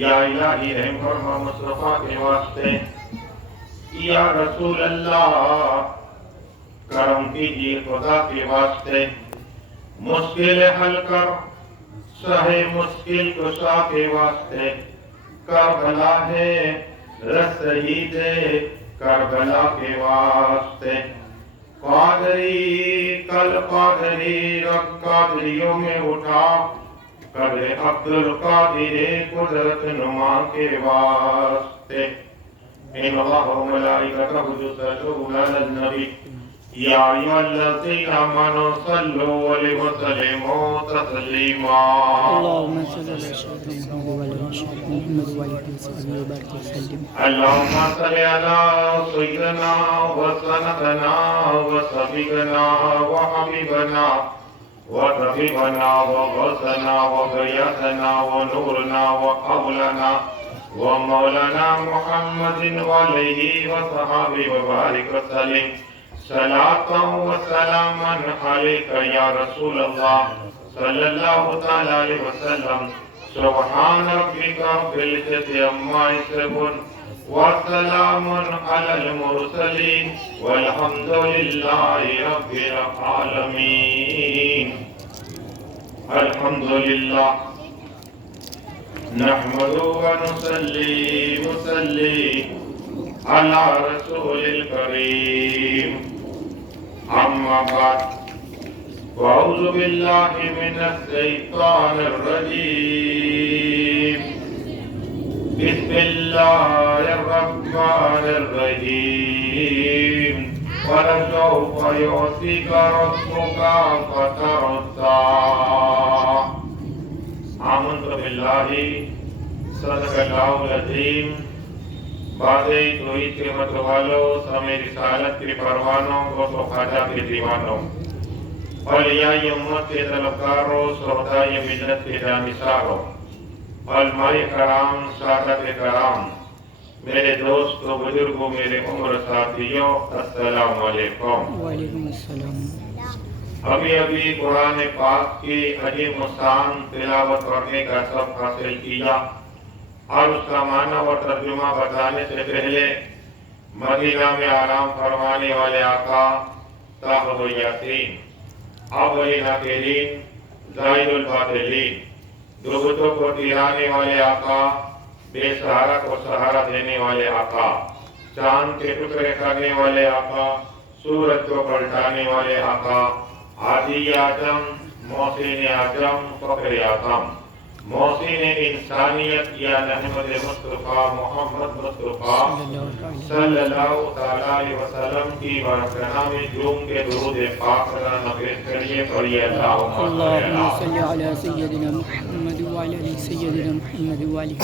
یا الہی رحم فرما مصطفیٰ کے واسطے، یا رسول اللہ کرم کیجیے خدا کے واسطے، مشکل حل کر سہے مشکل کشا کے واسطے، کربلا ہے رسید کربلا کے واسطے، قادری کل قادری رب قادریوں میں اٹھا، قدر عبد القادر قدرت نما کے واسطے، ان اللہ و ملائکتہ یصلون علی النبی یا ایھا الذین آمنوا صلوا علیہ وسلموا تسلیما۔ اللهم صل على سيدنا محمد وعلى آله وصحبه وبارك وسلم۔ اللهم صل على سيدنا وسندنا وسبينا وحبيبنا وطبيبنا وغوثنا وغياثنا ونورنا وقولنا ومولانا محمد وعليه وصحبه وبارك وسلم، صلاة وسلاما عليك يا رسول الله صلى الله تعالى عليه وسلم۔ سبحان ربك رب العزة عما يصفون وسلام على المرسلين والحمد لله رب العالمين۔ الحمد لله نحمد ونصلي على رسول الكريم، أما بعد، وأعوذ بالله من الشيطان الرجيم، بسم الله الرحمن الرحيم، ولسوف يعطيك ربك فترضى۔ آمنت باللہ صدق اللہ العظیم۔ باتیں توحید کے متوالوں، سمے رسالت کے پروانوں، غوث و خواجہ کے دیوانوں، اولیاء امت کے طلبکاروں، شہداء ملت کے جانثاروں، علماء کرام، سادات کرام، میرے دوستوں، بزرگوں، میرے عمر ساتھیوں، السلام علیکم۔ وعلیکم السلام۔ ابھی قرآن پاک کی عجیب شان تلاوت کرنے کا سبق حاصل کیا، اور اس کا معنی و ترجمہ بتانے سے پہلے مدینہ میں آرام فرمانے والے آقا صاحب یاسین، اولین آخرین، زاہد الباطلین، دربتوں کو تیرانے والے آقا، بے سہارا کو سہارا دینے والے آقا، چاند کے ٹکڑے کرنے والے آقا، سورج کو پلٹانے والے آقا، عادی اعظم، محسن اعظم، فخر اعظم، محسن انسانیت یا نحمد مصطفیٰ محمد مصطفیٰ صلی اللہ علیہ وسلم کی برکتہ میں جھوم کے درود پاک نافذ کریے، پڑھیے اللہم صل على سيدنا محمد وعلى آل سيدنا محمد وعلى آله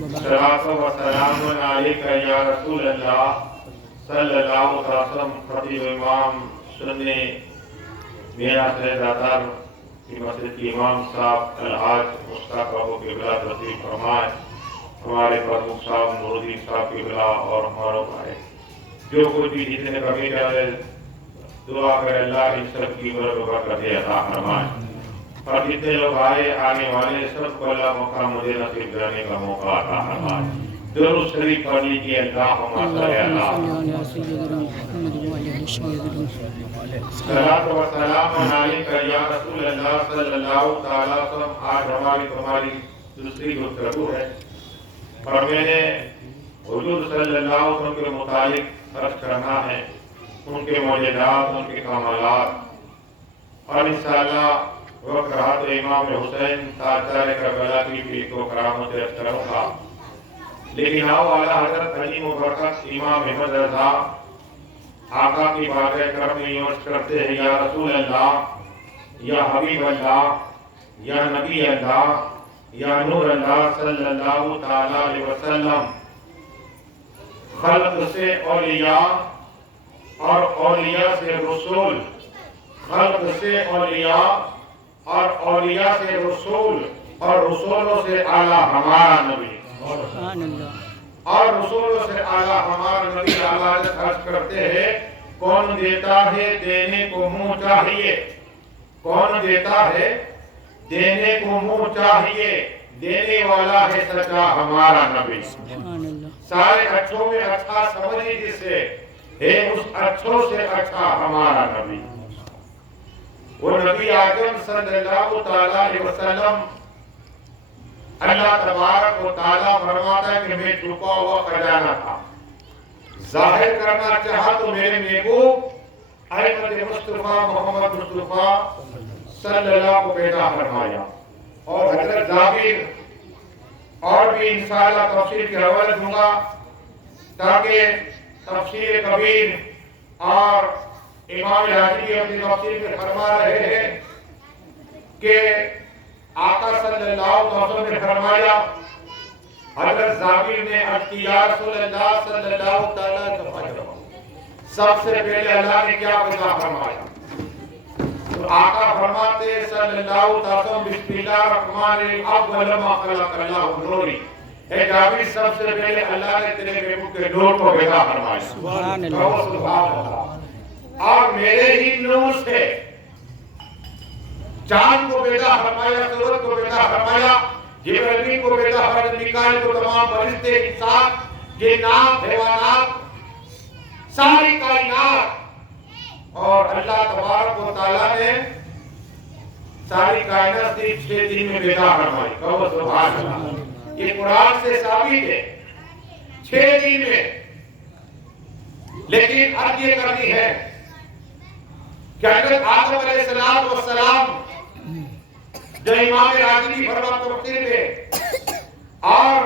وبارك۔ صلاۃ و سلام علیک یا رسول اللہ صلی اللہ علیہ وسلم۔ خطیب امام سننے میرا سیداتر کی مسجد کی امام صاحب الحاج مشتاق ابو قبلہ تشریف فرمائے، ہمارے پرمکھ صاحب نور الدین صاحب قبلہ اور ہماروں بھائی، جو کچھ بھی جتنے کمی کرے دعا کرے اللہ ان سب کی برکت عطا فرمائے، اور جتنے لوگ آئے آنے والے سب کو اللہ موقع مجھے نصیب کرنے کا موقع عطا فرمائے۔ درود شریف پڑھ لیجیے، اللہم صل علی على سيدنا محمد وعلى آل سيدنا محمد۔ صلاۃ و سلام علیک یا رسول اللہ صلی اللہ تعالیٰ علیہ وسلم۔ آج ہماری تمہاری دوسری گفتگو ہے، اور میں نے حضور صلی اللہ علیہ وسلم کے متعلق عرض کرنا ہے، ان کے معجزات، ان کے کمالات، اور انشاءاللہ وقت رہا تو امام حسین تاجدار کربلا کی بھی کو کرامت عرض کروں گا، لیکن آؤ اعلیٰ حضرت عظیم و برکت امام احمد رضا آقا کی بارگاہ کرم میں عرض کرتے ہیں، یا رسول اللہ، یا حبیب اللہ، یا نبی اللہ، یا نور اللہ صلی اللہ تعالیٰ علیہ وسلم، خلق سے اولیاء اور اولیاء سے رسول، خلق سے اولیاء اور اولیاء سے رسول، اور رسولوں سے اعلیٰ ہمارا نبی، سبحان اللہ۔ اور رسولوں سے اعلیٰ ہمارا نبی اللہ عرض کرتے ہیں، کون دیتا ہے دینے کو منہ چاہیے، کون دیتا ہے دینے کو منہ چاہیے، دینے والا ہے سچا ہمارا نبی. سبحان اللہ. سارے اچھوں میں اچھا سمجھے جسے ہے اس اچھوں سے اچھا ہمارا نبی. وہ نبی اعظم صلی اللہ تعالیٰ علیہ وسلم اللہ تبارک و تعالیٰ فرماتا ہے کہ میں چھپا ہوا خزانہ تھا. ظاہر کرنا چاہا تو میرے محبوب احمد مصطفیٰ محمد مصطفیٰ صلی اللہ علیہ وسلم کو پیدا فرمایا. اور حضرت جابر اور بھی انشاءاللہ تفسیر کے حوالے دوں گا تاکہ تفسیر کبیر اور امام راضی اپنی تفسیر میں فرما رہے ہیں کہ آقا صلی اللہ علیہ وسلم نے فرمایا حضرت جابر نے عرض کی یا رسول اللہ صلی اللہ تعالیٰ علیہ وسلم سب سے پہلے اللہ نے کیا پیدا فرمایا؟ تو آقا فرماتے صلی اللہ علیہ وسلم بسم اللہ الرحمن الرحیم اول ما خلق اللہ نوری. اے جابر سب سے پہلے اللہ نے تیرے محبوب کے نور کو پیدا فرمایا. سبحان اللہ. سبحان اللہ. اور میرے ہی نور سے چاند کو پیدا فرمایا, سورج کو پیدا فرمایا, جبرائیل کو پیدا فرمایا, میکائیل کو, تمام فرشتے, انسان, جنات, حیوانات, ساری کائنات. اور اللہ تبارک و تعالیٰ نے ساری کائنات 6 دن میں پیدا فرمائی. کہو سبحان اللہ. یہ قرآن سے ثابت ہے 6 دن میں. لیکن عرض یہ کرنی ہے کہ حضرت آدم علیہ السلام جو امام راضی فرماتے تفسیر میں اور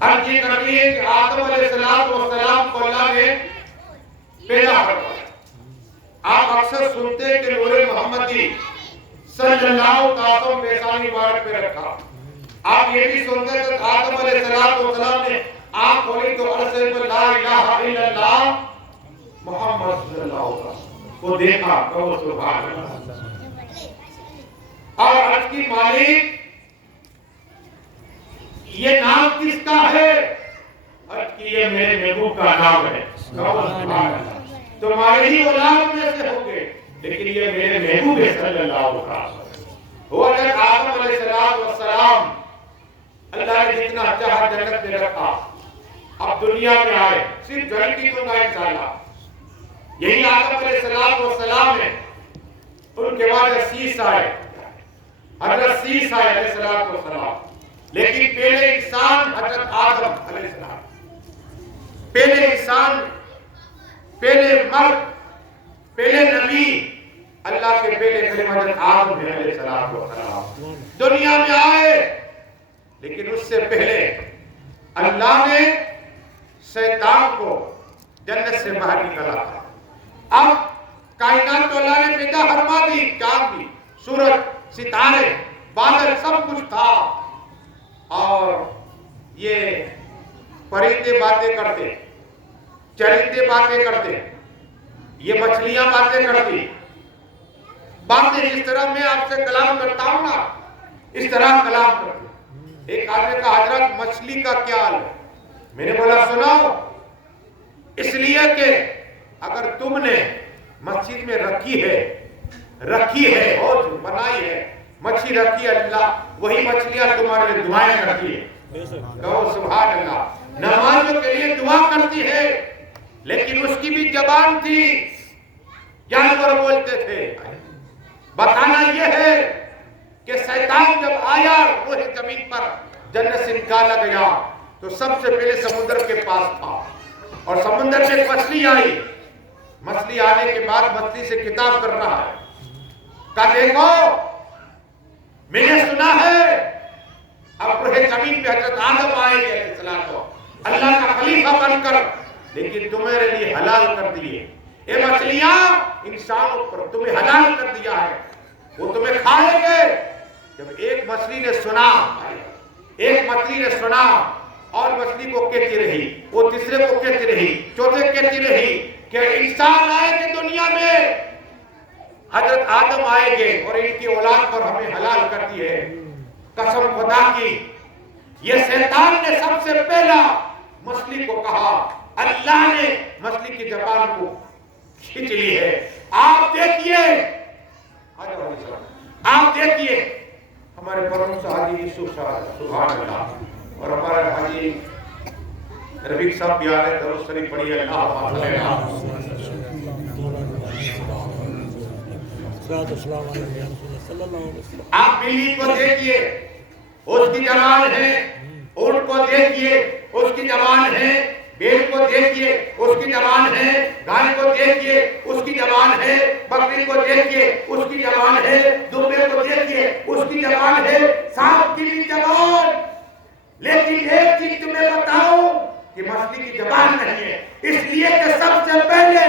عرض یہ کرنی ہے کہ آدم علیہ السلام کو اللہ نے پیدا فرمایا. آپ اکثر سنتے ہیں کہ نور محمدی صلی اللہ تعالیٰ وسلم پیشانی مبارک پہ رکھا. آپ یہ بھی سنتے ہیں کہ آدم علیہ السلام نے آپ کھولی تو عرض لا الہ الا اللہ محمد صلی اللہ علیہ وسلم کو دیکھا. کہو سبحان اللہ. اور عرض کی مالک یہ نام کس کا ہے؟ عرض کی یہ میرے محبوب کا نام ہے. کہو سبحان اللہ. تمہارے ہی اولاد میں سے ہوں گے لیکن یہ میرے محبوب صلی اللہ علیہ وسلم. وہ حضرت آدم علیہ السلام اللہ نے جتنا چاہا جنت میں رکھا. اب دنیا میں آئے صرف جنت کی دوں گا انشاءاللہ. یہی آدم علیہ السلام ہے. ان کے بعد سیس آئے, حضرت سیس آئے علیہ السلام. لیکن پہلے انسان حضرت آدم علیہ السلام, پہلے انسان, پہلے مرد, پہلے نبی اللہ کے پہلے کلمہ حضرت آدم علیہ السلام دنیا میں آئے. لیکن اس سے پہلے اللہ نے شیطان کو جنت سے باہر نکالا تھا. اب کائنات تو اللہ نے پیدا فرما دی, چاند بھی, سورج, ستارے, بادل, سب کچھ تھا. اور یہ پرندے باتیں کرتے, چرندے باتیں کرتے, یہ مچھلیاں باتیں کرتی. باتیں جس طرح میں آپ سے کلام کرتا ہوں نا اس طرح کلام کرتے. ایک آدمی کا حضرت مچھلی کا کیا حال ہے؟ میں نے بولا سناؤ. اس لیے کہ اگر تم نے مسجد میں رکھی ہے اور بنائی ہے مچھلی رکھی ہے, اللہ وہی مچھلیاں تمہارے لیے دعائیں کرتی ہے. کہو سبحان اللہ. نمازوں کے لیے دعا کرتی ہے لیکن اس کی بھی زبان تھی, جانور بولتے تھے. بتانا یہ ہے کہ شیطان جب آیا روح زمین پر جنت سے نکالا گیا تو سب سے پہلے سمندر کے پاس تھا اور سمندر میں مچھلی آئی. مچھلی آنے کے بعد مچھلی سے خطاب کر رہا ہے, کہا دیکھو میں نے سنا ہے اب روح زمین پہ حضرت آدم آئے گے علیہ السلام اللہ کا خلیفہ بن کر, لیکن تمہارے لیے حلال کر دیے. اے مچھلیاں انسانوں پر تمہیں حلال کر دیا ہے, وہ تمہیں کھائیں گے. جب ایک مچھلی نے سنا اور مچھلی کو کہتی رہی, وہ تیسرے کو کہتی رہی, چوتھے کہتی رہی کہ انسان آئے گے دنیا میں, حضرت آدم آئے گے اور ان کی اولاد پر ہمیں حلال کر دی ہے. قسم خدا کی یہ شیطان نے سب سے پہلا مچھلی کو کہا, اللہ نے مچھلی کی زبان کو کھینچ لی ہے. آپ دیکھیے ہمارے پرم حاجی یوسف صاحب سبحان اللہ، اور ہمارے حاجی رفیق صاحب بھی آ رہے، درود شریف پڑھیے آپ بلی کو دیکھیے اس کی جمال ہے، اونٹ کو دیکھیے اس کی جمال ہے، بیل کو دیکھیے اس کی جمال ہے، گائے کو دیکھیے اس کی جمال ہے، بکری کو دیکھیے اس کی جمال ہے، دمبے کو دیکھیے اس کی جمال ہے، سانپ کی بھی جمال۔ لیکن ایک چیز تمہیں بتاؤں کہ مچھلی کی زبان نہیں ہے، اس لیے کہ سب سے پہلے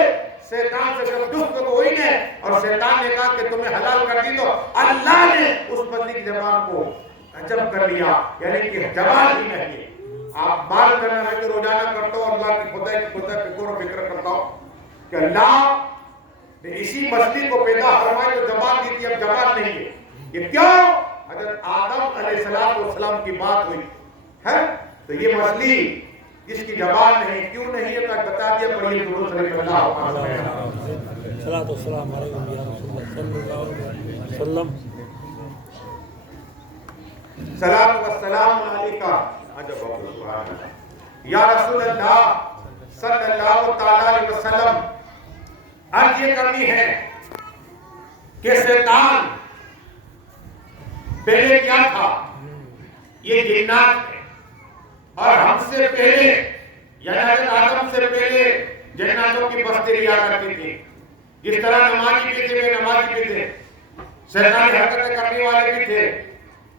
شیطان سے جب گفتگو ہوئی نے اور شیطان نے کہا کہ تمہیں حلال کر دی، تو اللہ نے اس مچھلی کی زبان کو عجب کر لیا، یعنی کہ زبان ہی نہیں ہے۔ آپ بال کرنا ہے کہ روزانہ کرتا ہوں اللہ کی خدا کی فکر و فکر کرتا ہوں کہ اللہ نے اسی مچھلی کو پیدا فرمایا تو زبان دی تھی، اب زبان نہیں ہے۔ یہ کیوں؟ حضرت آدم علیہ السلام کی بات ہوئی ہے تو یہ مچھلی جس کی زبان نہیں، کیوں نہیں ہے تو بتا دیا، پڑھیے درود شریف اللہ صلاۃ والسلام علیکم یا رسول اللہ صلی اللہ علیہ وسلم۔ سلام والسلام علیکہ یا رسول اللہ صلی اللہ تعالی علیہ وسلم۔ عرض یہ کرنی ہے کہ شیطان پہلے کیا تھا؟ یہ جنات ہے، اور ہم سے پہلے یعنی حضرت آدم سے پہلے جناتوں کی بستی رہا کرتی تھی۔ جس طرح نمازی بھی تھے، بے نمازی بھی تھے، شیطانی حرکتیں کرنے والے بھی تھے،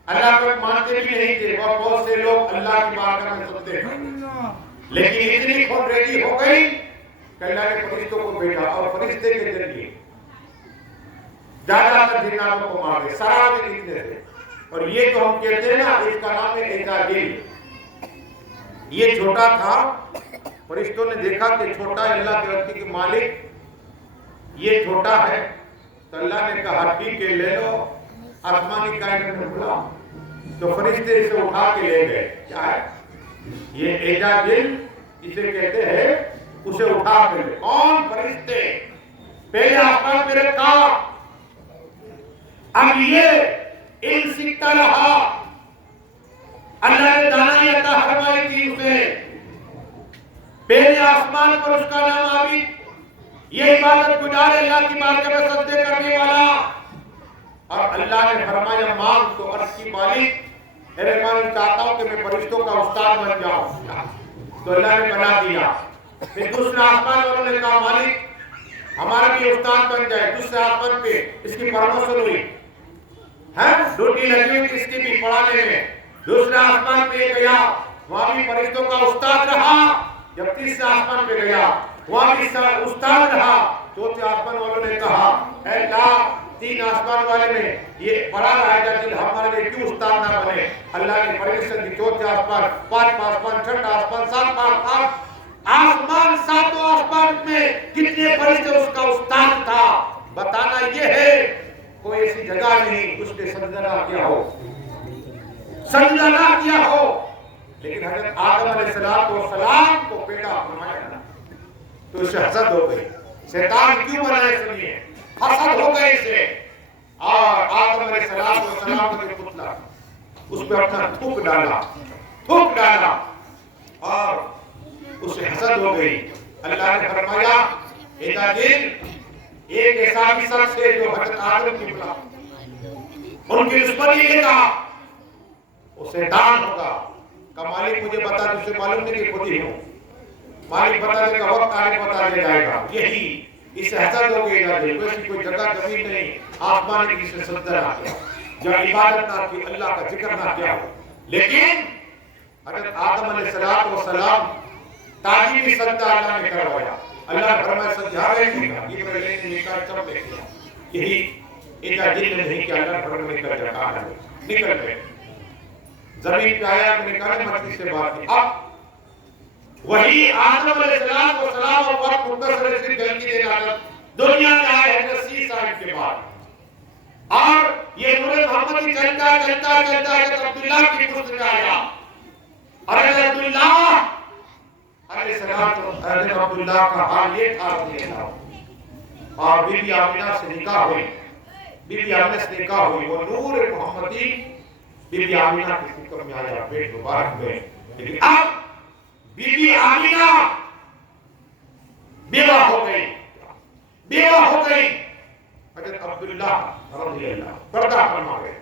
اللہ کو مانتے بھی نہیں تھے، اور بہت سے لوگ اللہ کی بارگاہ میں سنتے ہیں۔ لیکن اتنی خود ریڈی ہو گئی کہ اللہ نے فرشتوں کو بھیجا، اور فرشتے کے ذریعے زیادہ تر جناتوں کو مار دے، سراغ نکلتے تھے۔ اور یہ جو ہم کہتے ہیں نا، اس کا نام ہے اجاجیل۔ یہ چھوٹا تھا، فرشتوں نے دیکھا کہ چھوٹا ہے، اللہ کی رضی کے مالک یہ چھوٹا ہے، تو اللہ نے کہا ٹھیک ہے لے لو، آسمانی کائنات میں بلا، تو فرشتے اسے اٹھا کے لے گئے۔ کیا ہے یہ اجاجیل اسے کہتے ہیں، اسے اٹھا کے لے۔ کون؟ فرشتے پہلے آسمان میں رکھا، اب یہ علم سیکھتا رہا، اللہ نے دانائی عطا فرمائی تھی اسے، پہلے آسمان پر اس کا نام عابد، یہ عبادت گزار اللہ کی بارگاہ میں سجدے کرنے والا، اور اللہ نے فرمایا مانگ تو عرش کی مالک، اے رحمان چاہتا ہوں کہ میں فرشتوں کا استاد بن جاؤں، تو اللہ نے بنا دیا۔ پھر دوسرے آسمان والوں نے کہا مالک ہمارا بھی استاد بن جائے، دوسرے آسمان پہ اس کی پرموشن ہوئی، ڈیوٹی لگی ہوئی اس کی بھی پڑھانے میں، دوسرے آسمان پہ گیا، وہاں بھی فرشتوں کا استاد رہا، جب تیسرے آسمان پہ گیا وہاں بھی استاد رہا، چوتھے آسمان والوں نے کہا اے اللہ تین آسمان والے میں یہ پڑھا رہا ہے جب ہمارے لیے کیوں استاد نہ بنے؟ اللہ نے پرمیشن دی، چوتھے آسمان، پانچواں آسمان، چھٹا آسمان، ساتواں آسمان، ساتوں آسمان میں کتنے فرشتے اس کا استاد تھا؟ بتانا یہ ہے کوئی ایسی جگہ نہیں اس نے سجدہ نہ کیا ہو، سجدہ نہ کیا ہو، لیکن حضرت آدم علیہ السلام کو پیدا فرمایا نا تو اسے حسد ہو گئی۔ شیطان کیوں بنائے سنیے، حسد ہو گئی اسے، اور آدم علیہ السلام کا جو پتلا اس پہ اپنا تھوک ڈالا اور اسے حسد ہو گئی۔ اللہ نے فرمایا اجاجیل ایک ایسا بھی شخص ہے جو حضرت آدم کی بلا ان کی دشمنی لے گا، وہ شیطان ہوگا۔ کہ مالک مجھے بتا دے، اسے معلوم نہیں کہ خود ہی ہوں، مالک بتا دے کہ وقت آنے بتا دے جائے گا، یہی اس حسد ہو گئی جاتے، کوئی جگہ زمین نہیں آسمان کی سے سجدہ نہ کیا، جو عبادت نہ کی، اللہ کا ذکر نہ کیا ہو۔ لیکن حضرت آدم علیہ السلام تعظیمی سجدہ اللہ نے کروایا، اللہ نے فرمایا سجدہ نہیں کیا، یہ پہلے نے نکال چپ لے کیا، یہی اجاجیل نے نہیں کیا، اللہ نے فرمایا نکل جا، کہا ہے نکل گئے، زمین پہ آیا تو نکالے مچھلی سے بات کی۔ اب وہی آدم علیہ السلام اور وقت مختصر سے جلدی دینا دنیا میں آئے ہیں 30 سال کے بعد، اور یہ نور محمدی چلتا عبداللہ کی پشت میں آیا، اور عبداللہ علیہ السلام عبداللہ کا حال یہ تھا اور بی بی آمنہ سے نکاح ہوئی، بی بی آمنہ سے نکاح ہوئی، وہ نور محمدی بی بی آمینہ کی فکر میں آیا پیٹ مبارک میں، لیکن اب بی بی آمینہ بیوہ ہو گئی، بیوہ ہو گئی۔ حضرت عبداللہ رضی اللہ پردہ فرما گئے،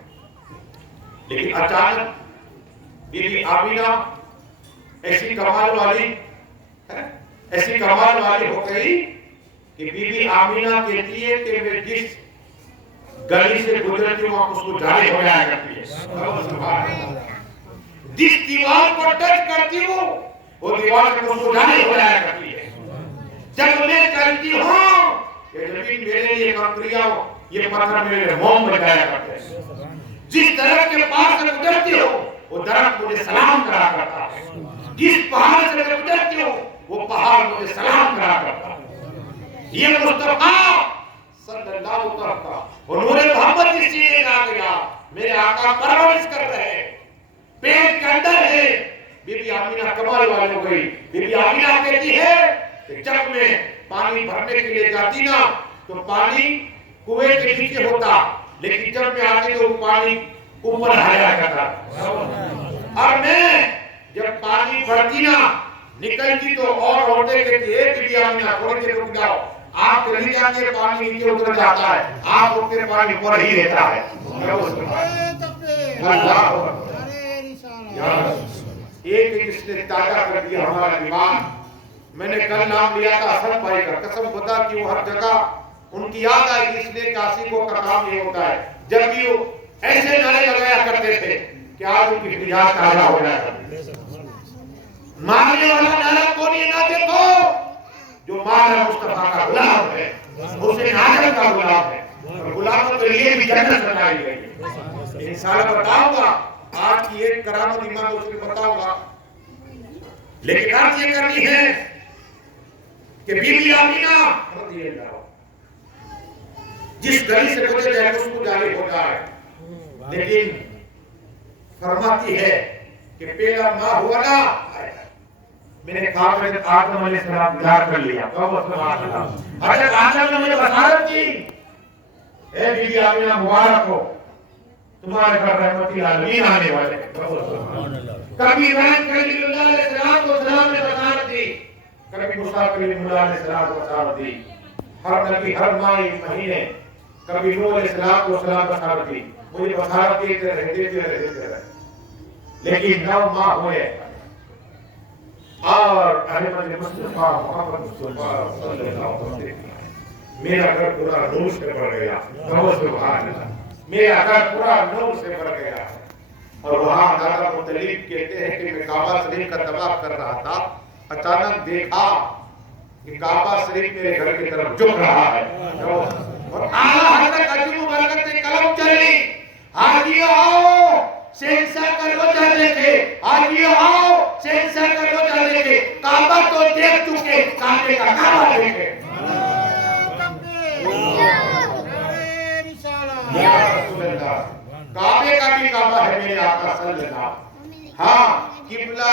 لیکن اچانک بی بی آمینہ ایسی کمال والی ہو گئی کہ بی بی آمینہ کہتی ہے کہ میں جس گلی سے گزرتی ہوں وہاں اس کو جاری ہو جایا کرتی ہے، جس دیوار کو ٹچ کرتی ہوں وہ دیوار کو اس کو جاری ہو جایا کرتی ہے، جب میں چلتی ہوں کہ زمین میرے لیے کنکریاں یہ پتھر میرے لیے موم بن جایا کرتے ہیں، جس درخت کے پاس سے گزرتی ہو وہ درخت مجھے سلام کرا کرتا ہے، جس پہاڑ سے گزرتی ہو وہ پہاڑ مجھے سلام کرا کرتا ہے۔ یہ مصطفیٰ صلی اللہ علیہ وسلم کا اور نور محمد اس چیزیں آ گیا، میرے آقا پرورش کر رہے ہیں، پیٹ کے اندر ہے۔ بی بی آمینہ کمال والی ہو گئی۔ بی بی آمینہ کہتی ہے کہ جب میں پانی بھرنے کے لیے جاتی نا تو پانی کنویں کے نیچے ہوتا، لیکن جب میں آتی تو پانی اوپر آیا کرتا، اور میں جب پانی بھرتی نا نکلتی تو اور عورتیں کہتی ہے بی بی آمینہ تھوڑی دیر رک جاؤ، آپ چلی جاتی ہے پانی نیچے اتر جاتا ہے، آپ اٹھتے پانی اوپر ہی رہتا ہے۔ ایک جس نے تازہ کر دیا ہمارا ایمان۔ میں نے کل نام لیا تھا حسن بھائی کا، قسم خدا کی وہ ہر جگہ ان کی یاد آئی، اس لیے کہ عاشقوں کا کام یہ ہوتا ہے، جب بھی وہ ایسے نعرے لگایا کرتے تھے کہ آج ان کی یاد تازہ ہو جایا کرتی۔ مارنے والا نعرہ کون یہ نہ دیکھو جو مارا مصطفیٰ کا غلام ہے، حسین آدم کا غلام ہے، اور غلاموں کے لیے بھی جنت بنائی گئی ہے۔ انشاءاللہ بتاؤں گا، آج کی ایک کرامت امام حسین بتاؤں گا، لیکن آج یہ کرنی ہے کہ بی بی آمینہ رضی اللہ جس گلی سے گزر جائے اس کو جاری ہو جائے، لیکن فرماتی ہے کہ پہلا ماں ہوا نا میں نے کہا حضرت آدم علیہ السلام گزار کر لیا، حضرت آدم نے مجھے بشارت دی، اے بی بی آمینہ مبارک ہو، تمہارے گھر رحمت العالمین آنے والے۔ کبھی ابراہیم خلیل اللہ علیہ السلام نے بشارت دی، کبھی موسیٰ کلیم اللہ علیہ السلام کو بشارت دی، ہر نبی ہر ماہ مہینے کبھی نوح علیہ السلام بشارت دی، مجھے بشارت دیتے رہے، لیکن 9 ماہ ہوئے اور احمد مصطفیٰ محمد مصطفیٰ صلی اللہ علیہ وسلم میرا گھر پورا نور سے بھر گیا، سبحان اللہ، میرا گھر پورا نور سے بھر گیا۔ اور وہاں دادا مطلب کہتے ہیں کہ میں کعبہ شریف کا طواف کر رہا تھا، اچانک دیکھا کہ کعبہ شریف میرے گھر کی طرف جھک رہا ہے، اور اعلیٰ حضرت عجیب و برکت سے کلم چلی، حاجی آؤ شہنشاہ کا روزہ دیکھے، حاجی آؤ شہنشاہ کا روزہ دیکھے، کعبہ تو دیکھ چکے، کعبے کا کعبہ دیکھے۔ یا رسول اللہ، کعبے کا بھی کعبہ ہے میرے آقا صلی اللہ علیہ وسلم۔ ہاں قبلہ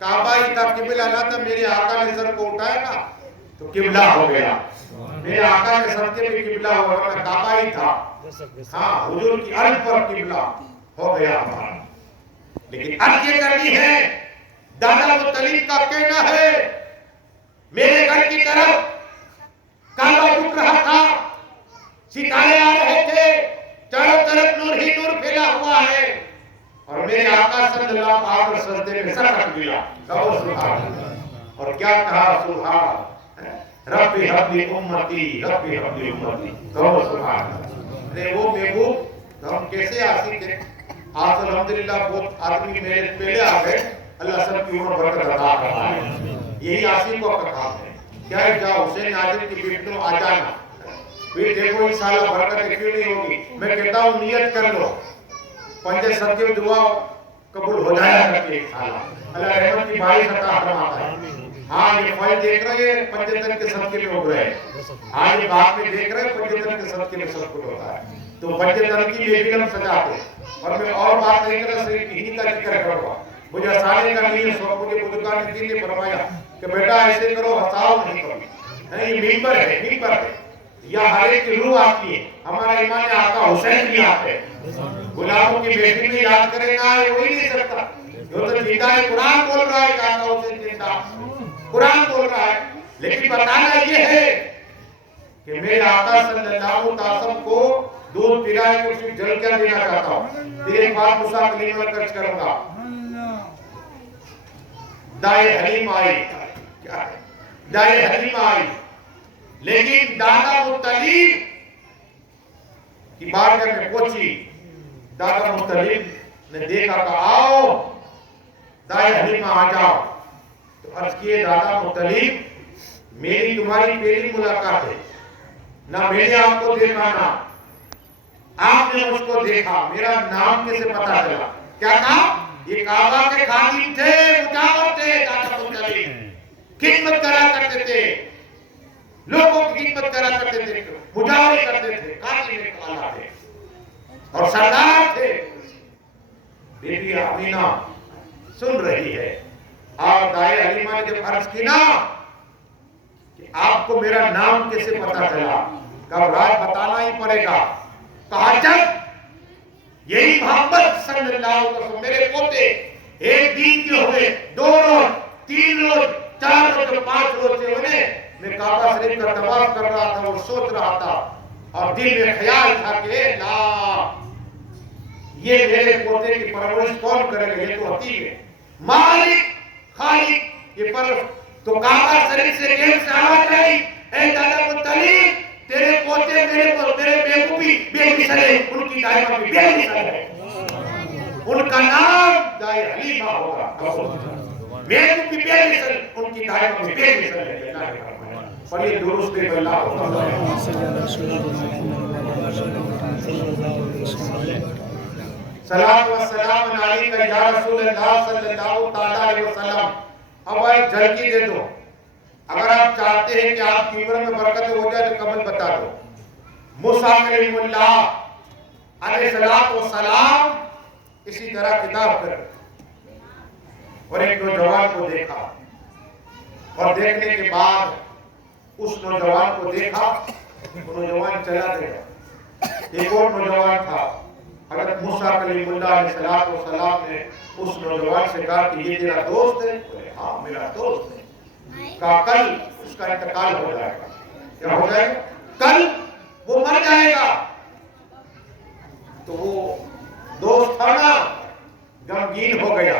کعبہ ہی تھا، قبلہ نہ تھا، میرے آقا نے سر کو اٹھایا نا تو قبلہ ہو گیا، میرے آقا کے سر کے بھی قبلہ ہو گیا، کعبہ ہی تھا، ہاں حضور کی عرض پر قبلہ ہو گیا ہمارا۔ لیکن عرض یہ کرنی ہے، دادا مطلب کا کہنا ہے میرے گھر کی طرف کعبہ جھک رہا تھا، ستارے آ رہے تھے، چاروں طرف نور ہی نور پھیلا ہوا ہے، اور میرے آقا صلی اللہ علیہ وسلم سجدے میں سر رکھ دیا، اور کیا کہا سبحان رب حب لی امتی، رب حب لی امتی، سبحان اللہ۔ وہ محبوب ہم کیسے عاشق ہیں، آج الحمدللہ بہت آدمی میرے پہلے آ گئے، اللہ سب کی عمر برکت عطا فرمائے، یہی عاشقوں کا کام ہے۔ کیا جاؤ حسین عادل کی بیٹوں آ جانا، پھر دیکھو انشاءاللہ برکت کیوں نہیں ہوگی، میں کہتا ہوں نیت کر لو، پنجے صدقے دعا قبول ہو جایا کرتی ہے انشاءاللہ، اللہ رحمت کی بارش عطا فرماتا ہے۔ ہاں یہ فائل دیکھ رہے ہیں پنجے تن کے صدقے میں ہو رہے ہیں، ہاں یہ بات میں دیکھ رہے ہیں پنجے تن کے صدقے میں سب کچھ ہوتا ہے، تو پنجے تن کی یہ فلم سجاتے ہیں۔ اور میں اور بات نہیں کر رہا، صرف انہی کا ذکر کروں، مجھے ہنسانے کا نہیں ہے، سو مجھے بزرگان نے دین نے فرمایا کہ بیٹا ایسے کرو ہنساؤ نہیں کرو، نہیں یہ ممبر ہے، ممبر ہے، یا ہر ایک کی روح آتی ہے، ہمارا امام آقا حسین بھی آتے ہیں، غلاموں کی بیٹی میں یاد کرے گا یہ وہی نہیں سکتا جو تو زندہ ہے قرآن بول رہا ہے کہتا اسے زندہ قرآن بول رہا ہے لیکن بتانا یہ ہے کہ میرے آقا صلی اللہ علیہ وسلم کو دودھ پلائے کہ اسے جل کر دینا چاہتا ہوں پھر ایک بات موسیٰ کلیم میں کرچ کروں گا دائے حلیم آئی کیا ہے دائے حلیم آئی لیکن دادا مطلب کی بارگاہ میں پہنچی دادا مطلب نے دیکھا کہ آؤ دائے حلیم آ جاؤ تو عرض کیے دادا مطلب میری تمہاری پہلی ملاقات ہے نہ میں نے آپ کو دیکھا نہ آپ نے مجھ کو دیکھا میرا نام کیسے پتا چلا کیا کہا یہ کعبہ کے خادم تھے مجاور تھے دادا مطلب خدمت کرا کرتے تھے لوگوں کی خدمت کرا کرتے تھے مجاور کرتے تھے خادم کالا تھے اور سردار تھے بی بی آمینہ سن رہی ہے اور دائے حلیمہ نے جب عرض کی نا کہ آپ کو میرا نام کیسے پتا چلا کہا راج بتانا ہی پڑے گا کہا جب یہی محمد صلی اللہ علیہ وسلم میرے پوتے ایک دن کے ہوئے 2 روز 3 روز 4 روز 5 روز سے انہیں میں کعبہ شریف کا طواف کر رہا تھا اور سوچ رہا تھا اور دل میں خیال تھا کہ لا یہ میرے پوتے کی پرورش کون کرے گا یہ تو حقیق ہے مالک خالق یہ پر تو کعبہ شریف سے گیل سے آواز آئی اے دادا مطلب تیرے پوتے میرے بیوقوفی بے مثل ہے ان کی دائمہ بھی بے مثل ہے ان کا نام دائے حلیمہ ہوگا بیوقوفی بے مثل ان کی دائمہ بھی بے مثل ہے پڑھئے درست باللہ ہوگا صلاة و سلام علیکہ یا رسول اللہ صلی اللہ علیہ وسلم اب ایک جھلکی دے دو اگر آپ چاہتے ہیں کہ آپ کی عمر میں برکت ہو جائے تو کمل بتا دو موسیٰ کلیم اللہ علیہ السلام اسی طرح کتاب کر اور ایک نوجوان کو دیکھا اور دیکھنے کے بعد اس نوجوان کو دیکھا وہ نوجوان چلا گیا ایک اور نوجوان تھا حضرت موسیٰ کلیم اللہ علیہ السلام نے اس نوجوان سے کہا کہ یہ تیرا دوست ہے ہاں میرا دوست ہے کہا کل اس کا انتقال ہو جائے گا کیا ہو جائے گا کل وہ مر جائے گا تو وہ دوست تھا نا غمگین ہو گیا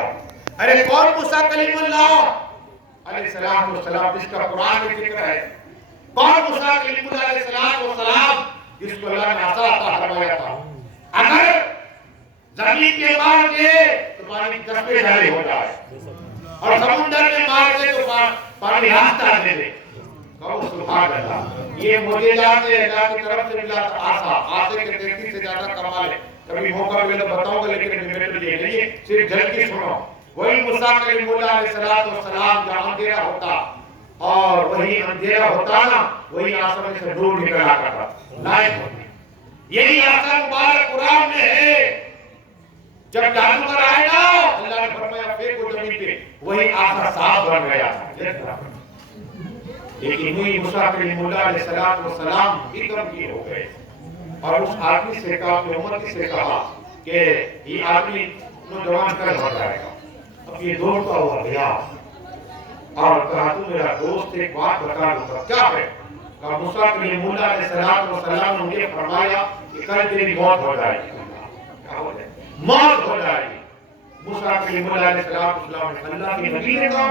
ارے کون موسیٰ کلیم اللہ علیہ السلام جس کا قرآن میں ذکر ہے کون موسیٰ کلیم اللہ علیہ السلام جس کو اللہ نے عصا عطا فرمایا تھا اگر زمین کے مار دے تو پانی 10 پہ جاری ہو جائے اور سمندر میں مار دے تو پانی راستہ دے دے کہو سبحان اللہ یہ معجزات اللہ کی طرف سے ملا آسے کے 33 سے زیادہ کمال ہے کبھی موقع ملے تو بتاؤں گا لیکن میں تو یہ نہیں ہے صرف جھلکی سنو وہی موسیٰ کلیم اللہ علیہ السلام جہاں اندھیرا ہوتا اور وہی اندھیرا ہوتا نا وہی آسمان سے نور نکلا کرتا لائٹ ہوتی یہی آسان مبارک قرآن میں ہے جب جانور آئے نا اللہ نے فرمایا پھینکو زمین پہ وہی آسان صاف بن گیا لیکن وہی موسیٰ کلیم اللہ علیہ السلام ادھر کی ہو گئے اور اس آدمی سے کہا اپنی امتی سے کہا کہ یہ آدمی نوجوان کل بڑھ جائے گا اب یہ دوڑتا ہوا گیا اور کہا تو میرا دوست ایک بات بتا دوں گا کیا ہے کہا موسیٰ کلیم اللہ علیہ السلام نے مجھے فرمایا کہ کل تیری موت ہو جائے گی کیا ہو جائے موت ہو جائے گی موسیٰ کلیم اللہ علیہ السلام نے اللہ کی نبی نے کہا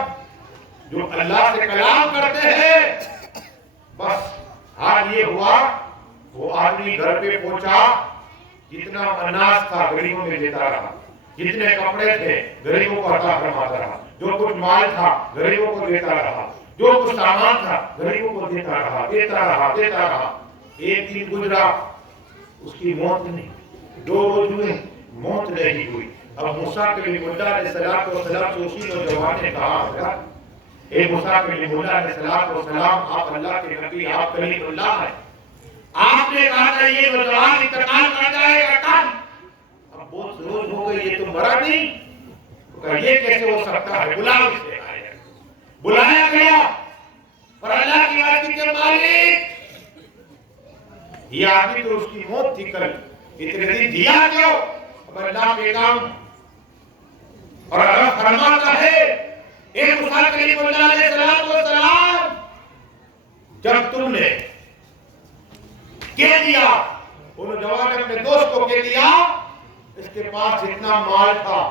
جو اللہ سے کلام کرتے ہیں بس حال یہ ہوا وہ آدمی گھر پہ پہنچا جتنا اناج تھا غریبوں میں دیتا رہا جتنے کپڑے تھے غریبوں کو عطا فرماتا رہا جو کچھ مال تھا غریبوں کو دیتا رہا جو کچھ سامان تھا غریبوں کو دیتا رہا ایک دن گزرا اس کی موت نہیں 2 روز ہوئے موت نہیں ہوئی اب موسیٰ کلیم اللہ علیہ السلام سے اسی نوجوان نے کہا اے موسیٰ کلیم اللہ علیہ السلام آپ اللہ کے نبی آپ کلیم اللہ ہیں آپ نے کہا تھا یہ نوجوان انتقال کر جائے گا کل اب بہت روز ہو گئے یہ تو مرا نہیں کہا یہ کیسے ہو سکتا ہے بلایا گیا اور اللہ کی مرضی کے مالک یہ آدمی تو اس کی موت تھی کل اتنے دن دیا کیوں اب اللہ کے کام اور اللہ فرماتا ہے اے موسیٰ کلیم اللہ علیہ السلام جب تم نے کہہ دیا وہ نوجوان اپنے دوست کو کہہ دیا اس کے پاس جتنا مال تھا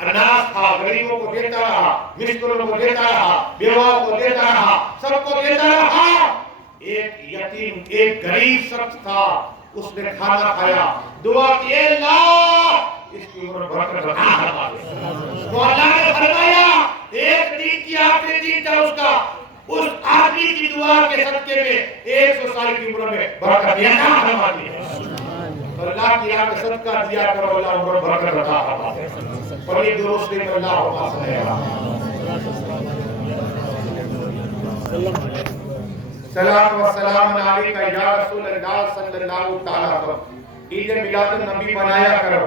اناج تھا غریبوں کو دیتا رہا مسکینوں کو دیتا رہا بیواؤں کو دیتا رہا سب کو دیتا رہا ایک یتیم ایک غریب شخص تھا اس نے کھانا کھایا دعا کی اے اللہ اس کی عمر برکت عطا فرما دے تو اللہ نے فرمایا ایک دن کی آخری دن تھا اس کا اس آدمی کی دعا کے صدقے میں 100 سال کی عمر میں برکت عطا فرما دی اللہ کی راہ میں صدقہ دیا کرو اللہ عمر برکت عطا فرما دے پڑھی درست میں اللہ صلی سلام و سلام علیکہ یا رسول اللہ صلی اللہ تعالیٰ وسلم عید میلاد النبی منایا کرو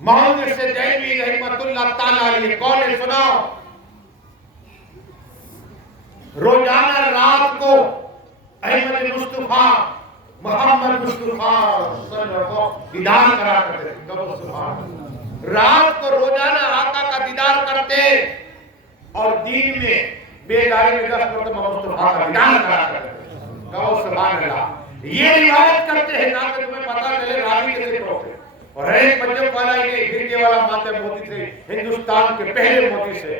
محمد سے دہلوی رحمت اللہ تعالیٰ علیہ قول سناؤ روزانہ رات کو احمد مصطفیٰ محمد مصطفیٰ صلی اللہ علیہ وسلم دیدار کرا کرتے تھے رات کو روزانہ آقا کا دیدار کرتے اور دین میں بیداری میں 10 مرتبہ مصطفیٰ کا دیدار کرا کرتے کہو سبحان اللہ یہ روایت کرتے ہیں تاکہ تمہیں پتہ چلے راوی کیسے ہوتے اور ہر ایک بچوں والا یہ ہرکے والا ماتے موتی تھے ہندوستان کے پہلے موتی سے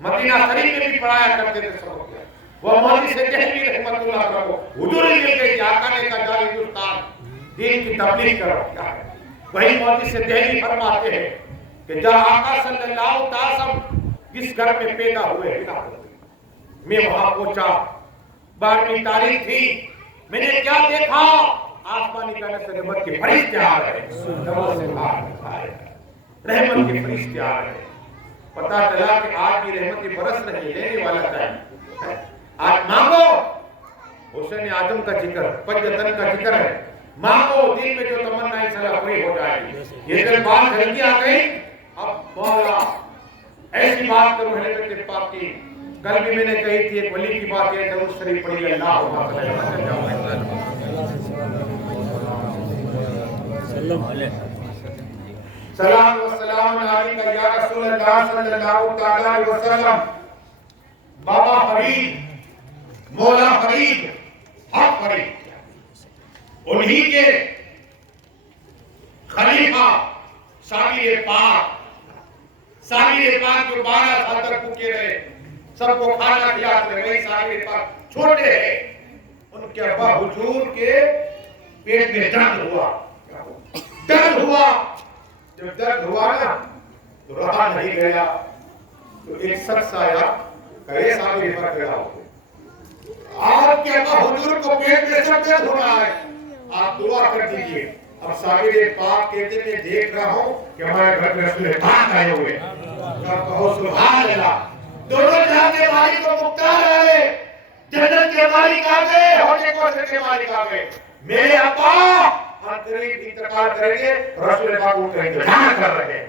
مدینہ شریف میں بھی پڑھایا کرتے تھے سبق وہ موتی سے دہلوی رحمت اللہ کرو حضور مل کے آقا نے کہا جا ہندوستان دین کی تبلیغ کرو کیا ہے وہی موتی سے دہلوی فرماتے ہیں کہ جب آقا صلی اللہ تعالی وسلم جس گھر میں پیدا ہوئے میں وہاں پہنچا 12ویں تاریخ تھی میں نے کیا دیکھا آسمانی جانب سے رحمت کے فرشتے آ رہے رحمت کے فرشتے آ رہے پتا چلا کہ آج کی رحمت کی برس نہیں لینے والا ٹائم آج مانگو حسین اعظم کا ذکر پنجتن کا ذکر ہے مانگو دل میں جو تمنا ہے انشاءاللہ پوری ہو جائے گی یہ جب بات جلدی آ گئی اب مولا ایسی بات کروں حضرت کے پاک کی کل بھی میں نے کہی تھی ایک ولی کی بات ہے درود شریف پڑھی اللہ سلام و سلام علیکہ یا رسول اللہ صلی اللہ تعالی علیہ وسلم بابا فرید مولا فرید حق فرید انہی کے خلیفہ سامیر پاک جو 12 سال تک بھوکے رہے سب کو کھانا کھلاتے رہے وہی سامیر پاک چھوٹے ہیں ان کے ابا حضور کے پیٹ میں درد ہوا جب درد ہوا نا تو رہا نہیں گیا تو ایک شخص آیا کہے سامیر پاک گیا ہو آپ کے ابا حضور کو پیٹ میں سب درد ہو رہا ہے آپ دعا کر دیجئے اب سامیر پاک کہتے میں دیکھ رہا ہوں کہ ہمارے گھر میں رسول پاک آئے ہوئے کہو سبحان اللہ دونوں جہاں کے مالک کو مختار آئے جنت کے مالک آگئے ہونے کو سے کے مالک آگئے میرے ابا ہم قریب انتقال کریں گے رسول پاک کو کہیں گے جہاں کر رہے ہیں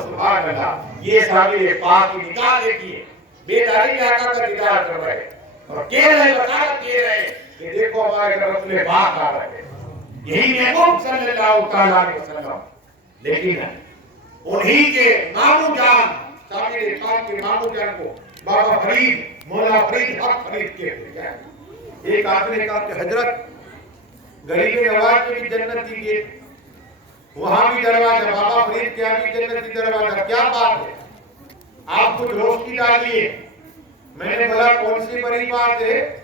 سبحان اللہ یہ سامیر پاک کی نکاح دیکھئے بیداری میں آقا کا دیدار کر رہے ہیں اور کہہ رہے وزارت کہہ رہے کہ دیکھو ہمارے رسول پاک آ رہے ہیں یہی محبوب صلی اللہ تعالیٰ علیہ وسلم لیکن انہی کے مامو جان سامیر پاک کے مامو جان کو بابا فرید مولا فرید حق فرید کہتے ہیں ایک آدمی نے کہا کہ حضرت غریب نواز کی بھی جنت دیجئے وہاں بھی دروازہ بابا فرید کے بھی جنت کی دروازہ کیا بات ہے آپ کچھ روشنی ڈالیے میں نے بولا کون سی بڑی بات ہے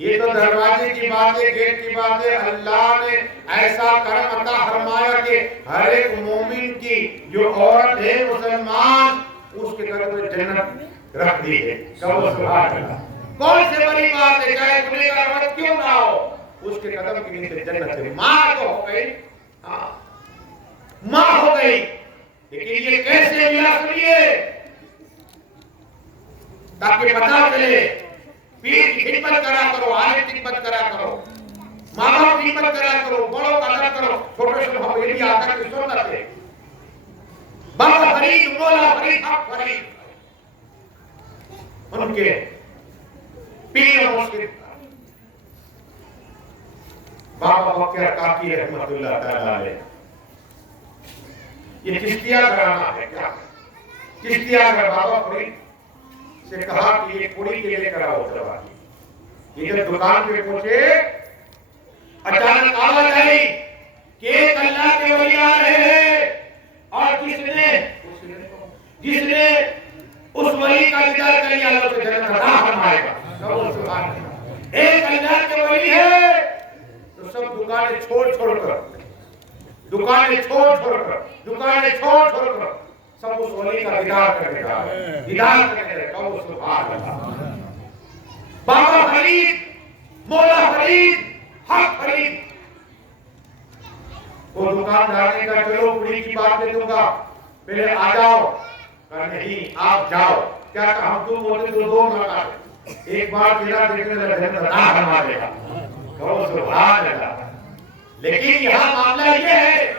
یہ تو دروازے کی بات ہے گیٹ کی بات ہے اللہ نے ایسا کرم عطا فرمایا کہ ہر ایک مومن کی جو عورت ہے مسلمان اس کے قدم میں جنت رکھ دی ہے کہو سبحان اللہ کون سی بڑی بات ہے چاہے دنیا کا رحمت کیوں نہ ہو اس کے قدم کے نیچے جنت ہے ماں تو ہو گئی ماں ہو گئی لیکن یہ کیسے ملا سنیے تاکہ پتہ چلے پیر کی خدمت کرا کرو عالم کی خدمت کرا کرو ماں باپ کی خدمت کرا کرو بڑوں کا ادب کرو چھوٹے سے ہم یہ بھی آقا کی سنت ہے بابا فرید مولا فرید حق فرید ان کے پیر اور اس کے بابا بکر کاکی رحمت اللہ تعالی علیہ یہ چشتیہ گھرانہ ہے کیا؟ چشتیہ گھر بابا فرید سے کہا کہ یہ کڑی کے لے کر آؤ دروازے۔ یہ جب دکان پہ پہنچے اچانک آواز آئی کہ ایک اللہ کے ولی آ رہے ہیں اور جس نے اس ولی کا دیدار کر لیا اللہ اسے جنت عطا فرمائے گا۔ ایک اللہ کے ولی ہے تو سب دکانیں چھوڑ کر سب اس ولی کا دیدار کرنے جا رہے ہیں، دیدار کرنے جا رہے ہیں۔ سبحان اللہ۔ بابا فرید، مولا فرید، حق فرید وہ دکان دارنے کا چلو کڑی کی بات نہیں دوں گا، پہلے آ جاؤ، کہا نہیں آپ جاؤ۔ کیا کہا ہم تم بولتے تو دو لگا ایک بار تیرا دیکھنے لگا جنت عطا فرما دے گا۔ کہو سبحان اللہ۔ لیکن یہاں معاملہ یہ ہے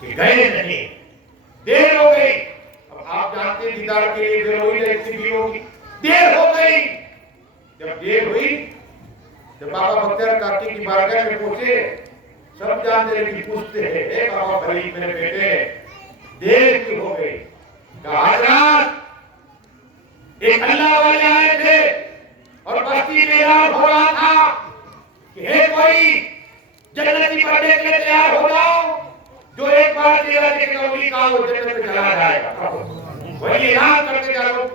کہ گئے نہیں، دیر ہو گئی۔ اب آپ جانتے ہیں دیدار کے لیے دیر ہوئی ایسی بھی ہوگی، دیر ہو گئی۔ جب دیر ہوئی جب بابا بختیار کاکی کی بارگاہ میں پہنچے، سب جانتے ہیں کہ پوچھتے ہیں اے بابا فرید میرے بیٹے دیر کیوں ہو گئی؟ کہا حضرات ایک اللہ والے آئے تھے اور بستی میں اعلان ہو رہا تھا کہ ہے کوئی جنتی پڑھنے کے لیے تیار ہو جاؤ، جو ایک بار تیرا دیکھے گا ولی کا وہ جنت میں چلا جائے گا۔ ولی اعلان کرتے جا رہا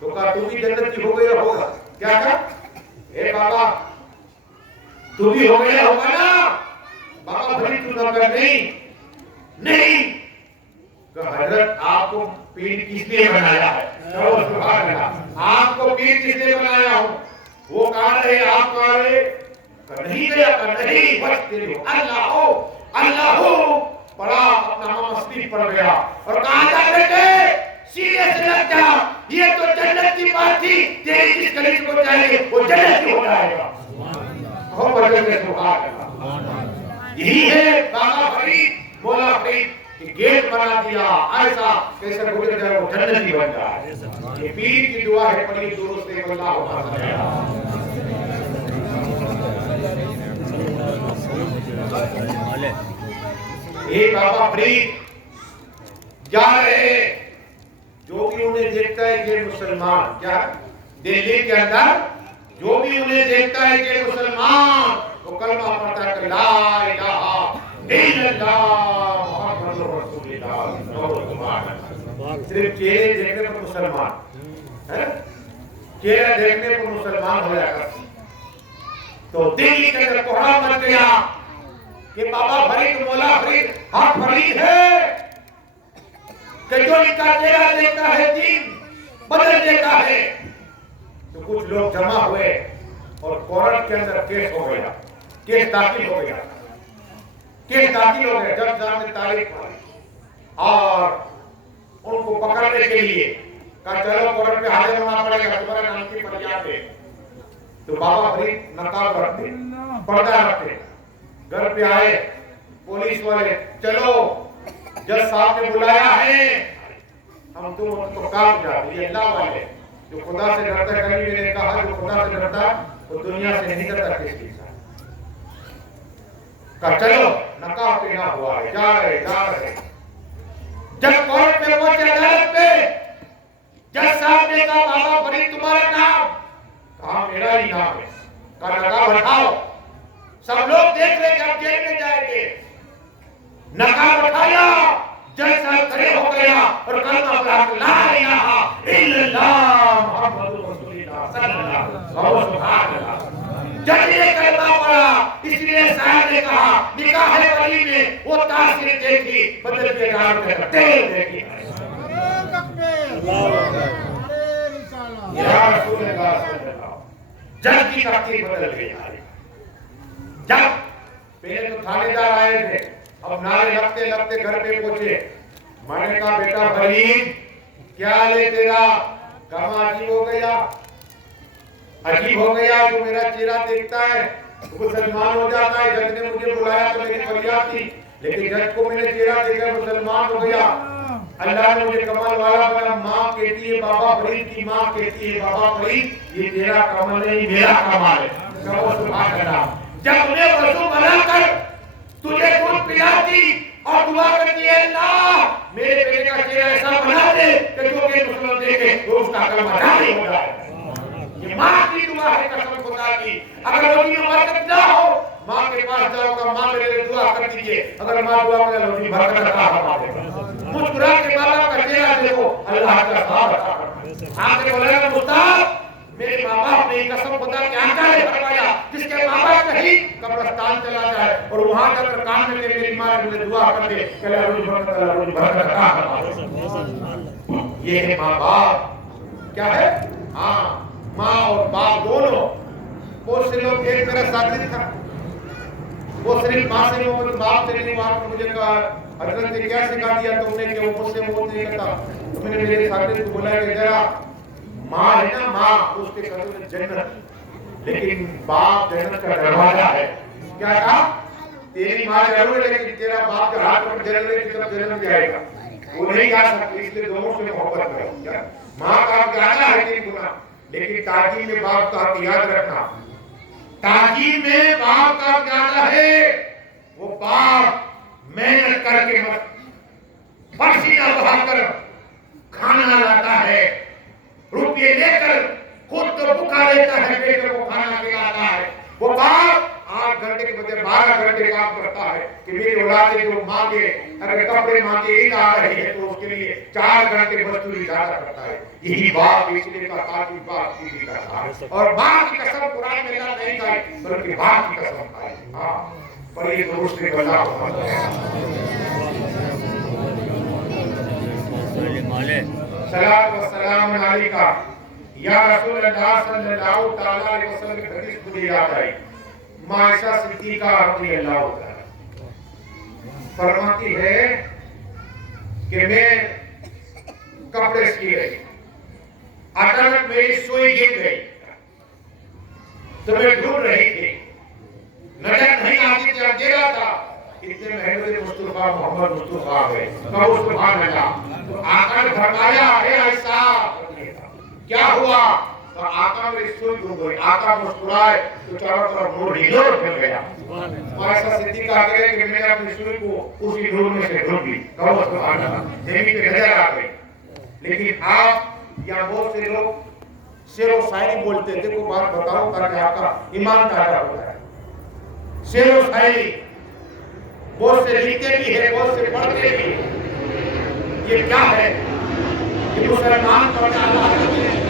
تو کہا تو بھی جنتی ہو گیا ہوگا؟ کیا کہا؟ اے بابا تو بھی ہو گیا ہوگا نا؟ بابا بھری تو نہ کر نہیں کہ حضرت آپ کو پیر کس لیے بنایا ہے؟ سبحان اللہ۔ آپ کو پیر کس لیے بنایا ہوں؟ وہ کہا رہے آپ کہا رہے کہ نہیں دیا کہ نہیں بس تیری ہو اللہ ہو پڑا اپنا نام مسلم پڑ گیا اور کہا جا بیٹے سیدھے سے لگ جا، یہ تو جنت کی بات تھی، تیری جس کلیج کو چاہیے وہ جنت کی ہو جائے گا۔ ہو بجے میں سبحان اللہ۔ یہی ہے بابا فرید مولا فرید کہ گیٹ بنا دیا ایسا کیسا گزر جائے وہ جنتی بن جائے۔ یہ پیر کی دعا ہے پڑھی درست ہے اللہ تعالی۔ ایک بابا فرید جا رہے، جو بھی انہیں دیکھتا ہے کہ مسلمان، کیا دلی کے اندر جو بھی انہیں دیکھتا ہے کہ مسلمان وہ کلمہ پڑھتا ہے کہ لا الہ الا اللہ محمد رسول اللہ۔ صرف چہرے دیکھنے پر مسلمان، چہرہ دیکھنے پر مسلمان ہو جائے گا۔ تو دلی کے اندر کوہرا مچ گیا کہ بابا فرید مولا فرید حق فرید ہے کہ جو ان کا چہرہ دیکھتا ہے دین بدل دیتا ہے۔ تو کچھ لوگ جمع ہوئے اور کورٹ کے اندر کیس ہو گیا، کیس داخل ہو گیا۔ جج صاحب نے تاریخ پڑھی اور ان کو پکڑنے کے لیے کہا چلو کورٹ میں حاضر ہونا پڑے گا، تمہارے نام کی فریاد ہے۔ تو بابا فرید نقاب رکھتے، پردہ رکھتے، گھر پہ آئے پولیس والے، چلو جج صاحب نے بلایا ہے، ہم تو کام جاتے، یہ اللہ والے جو خدا سے ڈرتا ہے۔ کبھی میں نے کہا جو خدا سے ڈرتا وہ دنیا سے نہیں ڈرتا کس چیز کا۔ کہا چلو نقاب پہنا ہوا ہے، جا رہے۔ جب کورٹ میں پہنچے عدالت پہ، جج صاحب نے کہا بابا فرید تمہارا نام؟ کہا میرا ہی نام ہے۔ کہا نقاب ہٹاؤ، سب لوگ دیکھ رہے کہ آپ جیل میں جائیں گے۔ نقاب اٹھایا، جج صاحب کھڑے ہو گیا اور کلمہ پڑھا لا الہ الا اللہ محمد رسول اللہ صلی اللہ علیہ وسلم۔ سبحان اللہ۔ جج نے کلمہ پڑھا، اس لیے صاحب نے کہا نکاح ولی میں وہ تاثیر دیکھی بدل کے کام میں تیل دیکھی۔ یا رسول اللہ صلی اللہ علیہ وسلم۔ جج کی تقدیر بدل گئی۔ جب پہلے تو تھانے دار آئے تھے، اب نعرے لگتے گھر پہ پہنچے۔ میں نے کہا بیٹا فرید کیا لے تیرا؟ کہا عجیب ہو گیا جو میرا چہرہ دیکھتا ہے مسلمان ہو جاتا ہے۔ جج نے مجھے بلایا تو میری فریاد تھی، لیکن جج کو میں نے چہرہ دیکھا مسلمان ہو گیا۔ اللہ نے مجھے کمال والا بنا۔ ماں کہتی ہے بابا فرید کی ماں کہتی ہے بابا فرید یہ تیرا کمال نہیں میرا کمال ہے۔ سبحان اللہ۔ جب انہیں وضو بنا کر تجھے دودھ پلاتی اور دعا کرتی ہے اللہ میرے بیٹے کا چہرہ ایسا بنا دے کہ جو کہ مسلم دیکھے وہ اس کا کلمہ جاری ہو جائے. یہ ماں کی دعا ہے قسم خدا کی. اگر روزی میں برکت نہ ہو ماں کے پاس جاؤ گا ماں میرے لیے دعا کر دیجیے. اگر ماں دعا کرے روزی برکت عطا فرما دے. مسکرا کے ماں باپ کا چہرہ دیکھو اللہ کا ثواب عطا فرما. آپ نے بولا کہ مستعد میرے ماں باپ نے قسم خدا کے آقا نے فرمایا جس کے ماں باپ کہیں قبرستان چلا جائے اور وہاں جا کر کان میں میری ماں نے دعا کر دے کہ اللہ روزی برکت عطا فرما. یہ ہے ماں باپ. کیا ہے؟ ہاں ماں اور باپ دونوں. بہت سے لوگ ایک میرا ساتھی تھا وہ صرف ماں سے محبت باپ سے نہیں. وہاں پر مجھے کہا حضرت نے کیا سکھا دیا تم نے کہ وہ مجھ سے محبت نہیں کرتا. تو میں نے میرے ساتھی کو بولا کہ ذرا ماں ہے نا ماں اس کے قدم میں جنت لیکن باپ جنت کا دروازہ ہے. کیا کہا؟ تیری ماں ضرور ہے لیکن تیرا باپ کا ہاتھ پر جنت کی طرف جنت جائے گا وہ نہیں جا سکتی. اس لیے دونوں سے محبت کرو. کیا ماں کا حق زیادہ ہے تیری گناہ لیکن تاجی میں باپ کا حق یاد رکھنا. تاجی میں باپ کا حق زیادہ ہے. وہ باپ محنت کر کے پسینہ بہا کر کھانا لاتا ہے روپیے لے کر خود تو بھوکا لیتا ہے بیٹے کو کھانا کھلاتا ہے. وہ باپ 8 گھنٹے کے بدلے 12 گھنٹے کام کرتا ہے کہ میری اولاد جو مانگے اگر کپڑے مانگے عید آ رہی ہے تو اس کے لیے 4 گھنٹے مزدوری زیادہ کرتا ہے. یہی باپ اس لیے کا تاجی باپ کی کرتا ہے. اور باپ کی قسم قرآن میں اللہ نہیں کہی بلکہ باپ کی قسم کہی. ہاں پر یہ درست ہے. صلاۃ و سلام علیکہ یا رسول اللہ صلی اللہ تعالی علیہ وسلم کی حدیث مجھے یاد آئی. ماں عائشہ صدیقہ رضی اللہ عنہا فرماتی ہے کہ میں کپڑے سی رہی اچانک میری سوئی گر گئی تو میں ڈھونڈ رہی تھی نظر نہیں آتی تھی اندھیرا تھا. اتنے محمد مصطفیٰ محمد مصطفیٰ آ گئے. کہو سبحان اللہ. تو آقا نے فرمایا اے عائشہ کیا ہوا؟ تو آقا میری سوئی ڈھونڈ گئی. آقا مسکرائے تو چاروں طرف نور ہی نور پھیل گیا. عائشہ صدیقہ کہہ رہے کہ میں نے اپنی سوئی کو اسی نور میں سے ڈھونڈ لی. کہو سبحان اللہ. زمین پہ نظر آ گئی. لیکن آپ یا بہت سے لوگ شعر و شاعری بولتے ہیں. دیکھو بات بتاؤ تاکہ آپ کا ایمان پیدا ہو جائے. شعر و شاعری بہت سے لکھتے بھی ہیں بہت سے پڑھتے بھی. یہ کیا ہے؟ یہ مسلمان کو اللہ کرتے ہیں.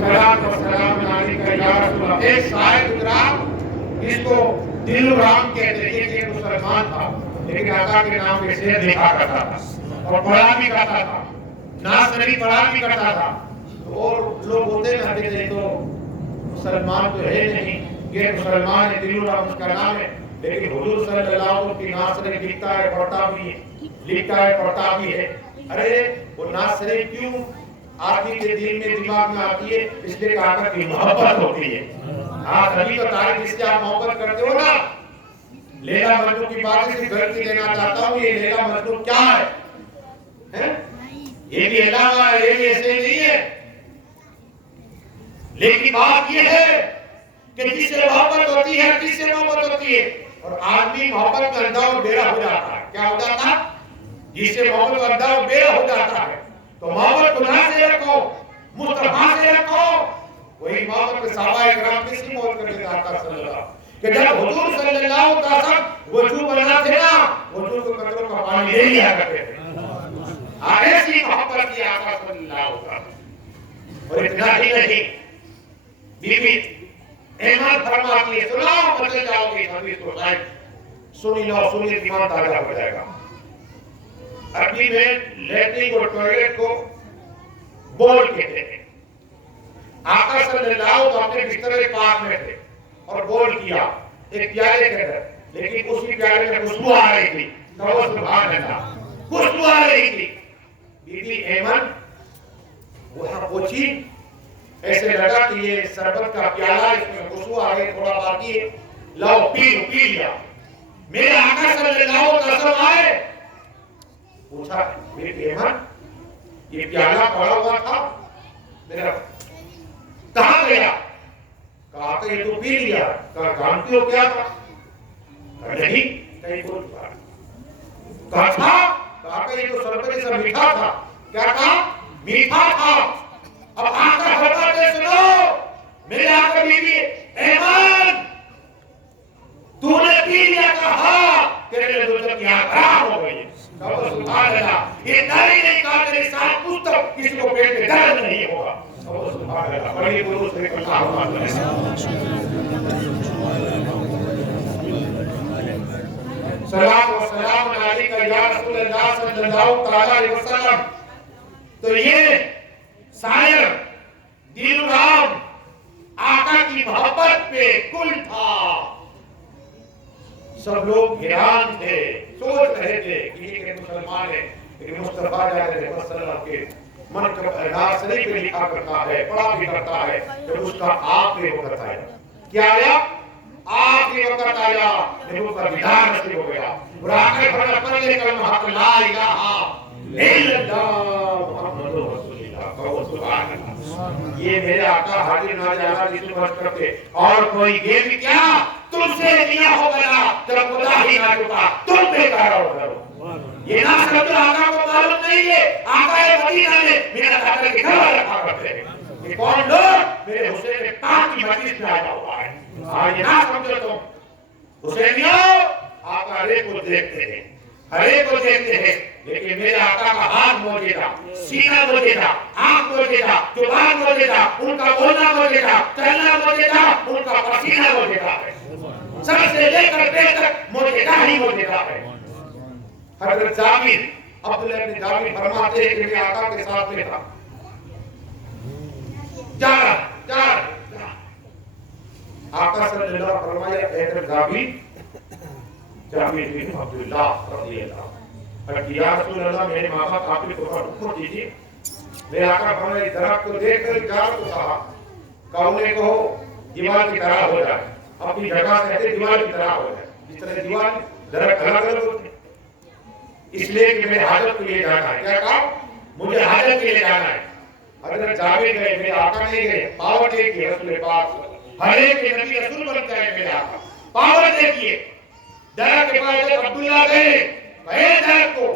سلام و سلام علیکہ یا رسول اللہ. ایک شاعر گزرا اس کو دل رام کہتے ہیں. یہ مسلمان تھا لیکن آقا کے نام کے شعر لکھا کرتا تھا اور پڑھا بھی کرتا تھا. نعت شریف پڑھا بھی کرتا تھا. اور لوگ ہوتے نا کہ تو مسلمان تو ہے نہیں یہ مسلمان ہے دل رام اس کا نام ہے لیکن حضور صلی اللہ علیہ وسلم کی نعت شریف لکھتا ہے پڑھتا بھی ہے لکھتا ہے پڑھتا بھی ہے. ارے وہ نعت شریف کیوں آدمی کے دل میں دماغ میں آتی ہے؟ اس لیے کہ آقا کی محبت ہوتی ہے. ہاں تبھی تو تاریخ جس سے آپ محبت کرتے ہو نا. لیلا مجنون کی بات صرف گھر کی دینا چاہتا ہوں. یہ لیلا مجنون کیا ہے؟ یہ بھی اللہ کا ہے. یہ بھی ایسے نہیں ہے. لیکن بات یہ ہے کہ جس سے محبت ہوتی ہے جس سے محبت ہوتی ہے اور آدمی محبت میں اندھا اور بیرا ہو جاتا ہے. کیا ہوتا تھا؟ جس سے محبت میں اندھا اور بیرا ہو جاتا ہے. تو محبت خدا سے رکھو مصطفیٰ سے رکھو. وہی محبت کے صحابہ کرام کسی محبت کرتے تھے آقا صلی اللہ کہ جب حضور صلی اللہ علیہ وسلم وضو بنا تھے نا وضو کے قطروں کا پانی لے لیا کرتے تھے. ایسی محبت کی آقا صلی اللہ علیہ وسلم. اور اتنا ہی نہیں بی بی احمد فرماتی ہے سناؤ بدل جاؤ گے حدیث کو شاید سنی لو سنی ایمان تازہ ہو جائے گا. عربی میں لیٹرنگ اور ٹوائلٹ کو بول کہتے ہیں. آقا صلی اللہ علیہ وسلم اپنے بستر پاک میں تھے اور بول کیا ایک پیالے کے اندر لیکن اسی پیالے میں خوشبو آ رہی تھی. کہو سبحان اللہ. خوشبو آ رہی تھی. بی بی احمد وہاں پہنچی ایسے لگا کہ یہ شربت کا پیالہ اس میں خوشبو آ گئی تھوڑا باقی ہے لاؤ پی لیا. میرے آقا صلی اللہ علیہ وسلم آئے پوچھا بی بی احمد یہ پیالہ پڑا ہوا تھا میرا کہاں گیا؟ کہا کہ یہ تو پی لیا. کہا جانتی ہو کیا تھا؟ کہا نہیں. کہیں بول پا کہا تھا؟ کہا کہ یہ تو سربت سے میٹھا تھا. کیا کہا؟ میٹھا تھا. اب آقا فرماتے سنو میرے آقا بیوی ایمان تو نے پی لیا. کہا تیرے لیے دوزخ یہاں حرام ہو گئی. کہا سبحان اللہ. یہ ناری نہیں کہا تیرے ساتھ کچھ تک کسی کو پیٹ میں درد نہیں ہوگا. کہا سبحان اللہ. بڑی درود سے اللہ سلام و سلام علیکہ یا رسول اللہ صلی اللہ علیہ وسلم. تو یہ شاعر دل رام آقا کی محبت پہ کل تھا. سب لوگ حیران تھے, سوچ رہے تھے کہ یہ کہ مسلمان ہے لیکن مصطفیٰ علیہ وسلم کے منقب ناصری پہ لکھا کرتا ہے, پڑھا بھی کرتا ہے. جب اس کا آخری وقت آیا, کیا آیا؟ آخری وقت آیا, نبوت کا دیدار نصیب ہو گیا. اور آخر فرمایا پڑھنے کلمہ حق لا الہ الا اللہ محمد رسول اللہ. کہو سبحان اللہ. یہ میرے آقا حاضر ناظرہ جس کو عرض کرتے اور کوئی یہ بھی کیا تم سے دیا ہو گیا تب خدا ہی نہ چکا تم بے کارا ہو کرو. یہ نہ سمجھو آقا کو معلوم نہیں ہے. آقا مدینہ میں میرا خاطر کے گھر رکھا کرتے ہیں. یہ کون لوگ؟ میرے حسین میں پاک کی مجلس میں آیا ہوا ہے. یہ نہ سمجھو تم حسینیوں آقا ہر ایک کو دیکھتے ہیں, ہر ایک کو دیکھتے ہیں, لیکن میرے آقا کا ہاتھ موجودہ, سینہ موجودہ, آنکھ موجودہ, زبان موجودہ, ان کا بولنا موجودہ, چلنا موجودہ, ان کا پسینہ موجودہ ہے. سر سے لے کر پیر تک موجودہ ہی موجودہ ہے. حضرت جابر عبداللہ بن جابر فرماتے ہیں کہ میرے آقا کے ساتھ میں تھا. جا آقا صلی اللہ علیہ وسلم فرمایا حضرت جابر بن عبداللہ رضی اللہ عنہ یا رسول اللہ میرے ماں باپ آپ کو حکم دیجیے. میرے آقا فرمایا درخت کو دیکھ کر جا تو کہا کہنے کو دیوار کی طرح ہو جائے, اپنی جگہ کہتے دیوار کی طرح ہو جائے. جس طرح دیوار درخت الگ الگ ہوتے اس لیے کہ میرے حاجت کے لیے جانا ہے. کیا کہا؟ مجھے حاجت کے لیے جانا ہے. حضرت جابر گئے, میرے آقا نہیں گئے. پاور دیکھیے رسول پاک ہر ایک کے نبی رسول بن جائے. میرے آقا پاور دیکھیے. درخت کے پاس جب عبداللہ گئے کہے درخت کو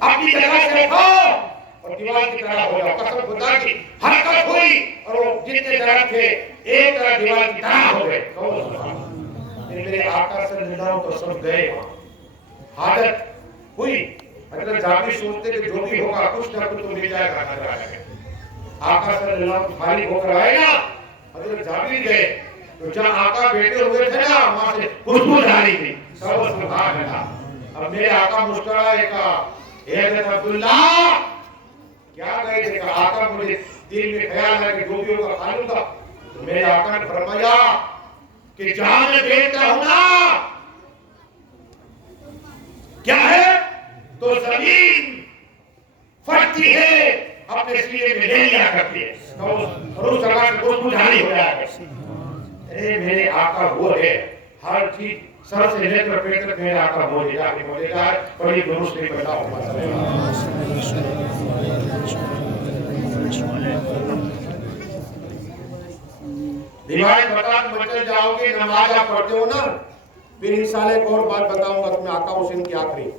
اپنی جگہ سے رکھو اور دیوار کی طرح ہو جاؤ. قسم خدا کی حرکت ہوئی اور وہ جتنے درخت تھے ایک طرح دیوار کی طرح ہو گئے. میرے آقا صلی اللہ علیہ وسلم گئے وہاں, حاجت ہوئی. حضرت جابر سوچتے کہ جو بھی ہوگا کچھ نہ کچھ تو مل جائے گا نظر آئے گا. آقا صلی اللہ علیہ وسلم فارغ ہو کر آئے نا, حضرت جابر گئے تو جہاں آقا بیٹھے ہوئے تھے نا وہاں سے خوشبو جا رہی تھی. سبحان اللہ. اب میرے آقا مسکرائے کہا اے حضرت عبداللہ کیا گئے تھے؟ کہا آقا مجھے دل میں خیال ہے کہ جو بھی ہوگا کھا لوں گا. تو میرے آقا نے فرمایا کہ جہاں میں بیٹھتا ہوں نا کیا ہے تو زمین پھٹتی ہے اپنے سینے میں لے لیا کرتی ہے اور اس جگہ سے کچھ بجھانی ہو جائے گا. اے میرے آقا وہ ہے ہر چیز سر سے لے کر پیٹ تک میرے آقا موجودہ ہے. بڑی درست نہیں پیدا ہوگا. روایت بتا مچل جاؤ گے نماز آپ پڑھتے ہو نا, پھر انشاءاللہ ایک اور بات بتاؤں گا تمہیں آقا حسین کی آخری,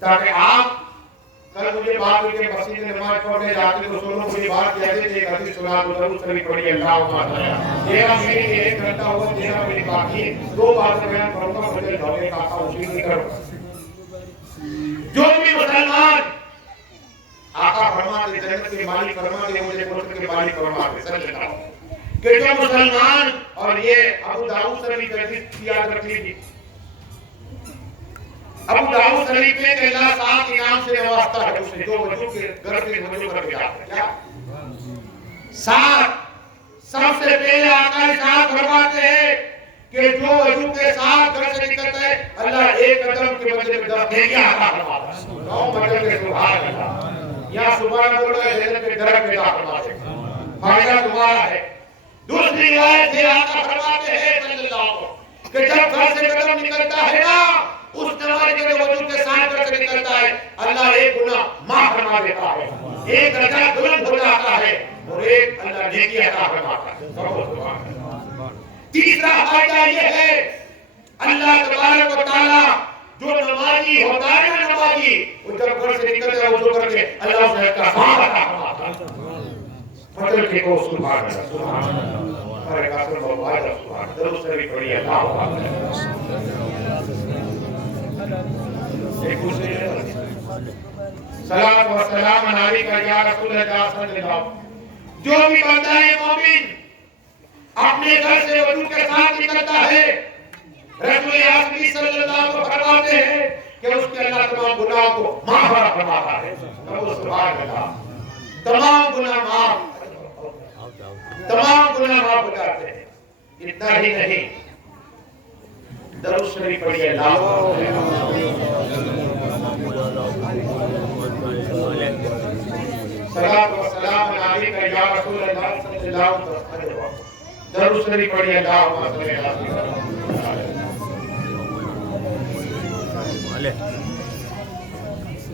تاکہ آپ کل مجھے بات ہوئی کہ مسجد میں نماز پڑھنے جاتے تو سنو مجھے بات کہتے تھے ایک حدیث سنا تو ضرور سبھی پڑھی اللہ علیہ. تیرا میری 1 گھنٹہ ہوا, تیرا میری باقی 2 باتیں بیان کروں گا. مجھے دھوکے کا آقا حسین کی کروں. جو بھی مسلمان آقا فرماتے جنت کے مالک فرماتے مجھے قرآن کے مالک فرماتے صلی اللہ علیہ وسلم کہ جو مسلمان, اور یہ ابو داؤد شریف کی حدیث یاد رکھ لیجیے. ابو داؤد شریف میں کہ اللہ 7 انعام سے نوازتا ہے اسے جو وجود کے گھر کے وجود کر کے جاتا ہے. کیا 7 سب سے پہلے آقا ارشاد فرماتے ہیں کہ جو وجود کے ساتھ گھر سے نکلتا ہے اللہ 1 قدم کے بدلے میں 10 نیکیاں عطا فرماتا ہے. 9 مدد کے سبحان اللہ. یا سبحان بول رہے ہیں جنت کے درجے میں عطا فرماتے ہیں. فائدہ تمہارا ہے. دوسری روایت ہے آقا فرماتے ہیں صلی اللہ علیہ وسلم کہ جب گھر سے قدم نکلتا ہے نا اس نماز کے وضو کے ساتھ کر سے نکلتا ہے اللہ ایک گناہ معاف فرما دیتا ہے، ایک درجہ بلند ہو جاتا ہے اور ایک اللہ نیکی عطا فرماتا ہے۔ تیسرا فائدہ یہ ہے اللہ تبارک و تعالیٰ جو نمازی ہوتا ہے نا نمازی، وہ جب گھر سے نکلتا ہے وضو کر کے اللہ اسے اس کا ثواب عطا فرماتا ہے۔ مطلب کہ کو سبحان اللہ سبحان اللہ ہمارے قاسم بابا آج سبحان اللہ درست سے بھی پڑھی اللہ سلام و سلام علیکہ یا رسول اللہ صلی اللہ علیہ وسلم۔ جو بھی بندہ مومن اپنے گھر سے وضو کے ساتھ نکلتا ہے رسول اعظم صلی اللہ علیہ وسلم فرماتے ہیں کہ اس کے اللہ تمام گناہوں کو معاف فرماتا ہے۔ سبحان اللہ، تمام گناہ معاف، تمام گناہ معاف ہو جاتے ہیں۔ اتنا ہی نہیں، درود شریف پڑھیے صلاۃ و سلام علیکہ یا رسول اللہ صلی اللہ علیہ وسلم۔ درود شریف پڑھیے اللہم صلی اللہ علیہ وسلم۔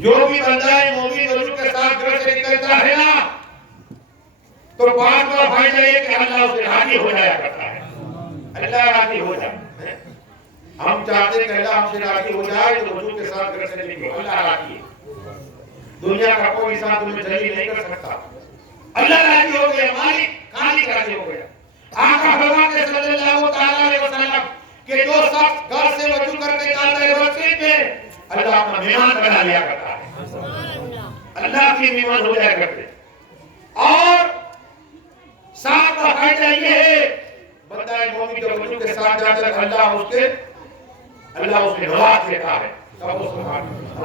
جو بھی بندہ مومن وضو کے ساتھ گھر سے نکلتا ہے نا تو پانچواں فائدہ یہ کہ اللہ اس سے راضی ہو جایا کرتا ہے، اللہ راضی ہو جائے۔ ہم چاہتے ہیں کہ اللہ ہم سے راضی ہو جائے تو وضو کے ساتھ گھر سے نکلو، اللہ راضی ہے۔ دنیا کا کوئی انسان تمہیں ذلیل نہیں کر سکتا، اللہ راضی ہو گیا، مالک خالق راضی ہو گیا۔ آقا فرماتے ہیں صلی اللہ تعالیٰ علیہ وسلم کہ جو شخص گھر سے وضو کر کے جاتا ہے مسجد میں اللہ اپنا مہمان بنا لیا کرتا ہے، اللہ کی مہمان ہو جایا کرتے ہیں۔ اور ساتھ کا فائدہ یہ ہے بندہ مومن جو وضو کے ساتھ جاتا ہے اللہ اس میں نواز دیتا ہے۔ اور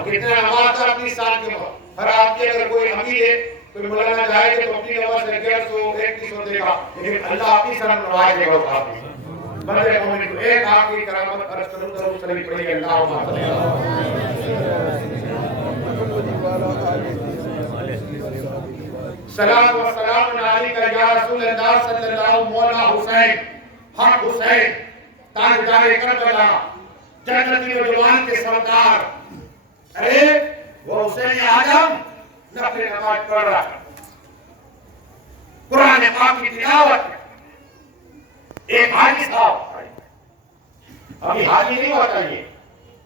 کتنے نواز تھا اپنی سال کے بعد ہر آپ کے اگر کوئی امیر ہے کوئی مولانا جائے گا تو اپنی نواز سے 150-100 دے گا، لیکن اللہ اپنی سال نواز دے گا اس آپ سے۔ بندے مومن کو ایک آپ کی کرامت عرض کروں درود شریف پڑھیے اللہم صلی اللہ صلاۃ و سلام علیکہ یا رسول اللہ صلی اللہ علیہ وسلم۔ مولا حسین، حق حسین، تاجدار کربلا، جنتی نوجوان کے سردار، ارے وہ حسین اعظم نفل نماز پڑھ رہا تھا، قرآن پاک کی تلاوت، ایک حاجی صاحب، ابھی حاجی نہیں ہوا چاہیے،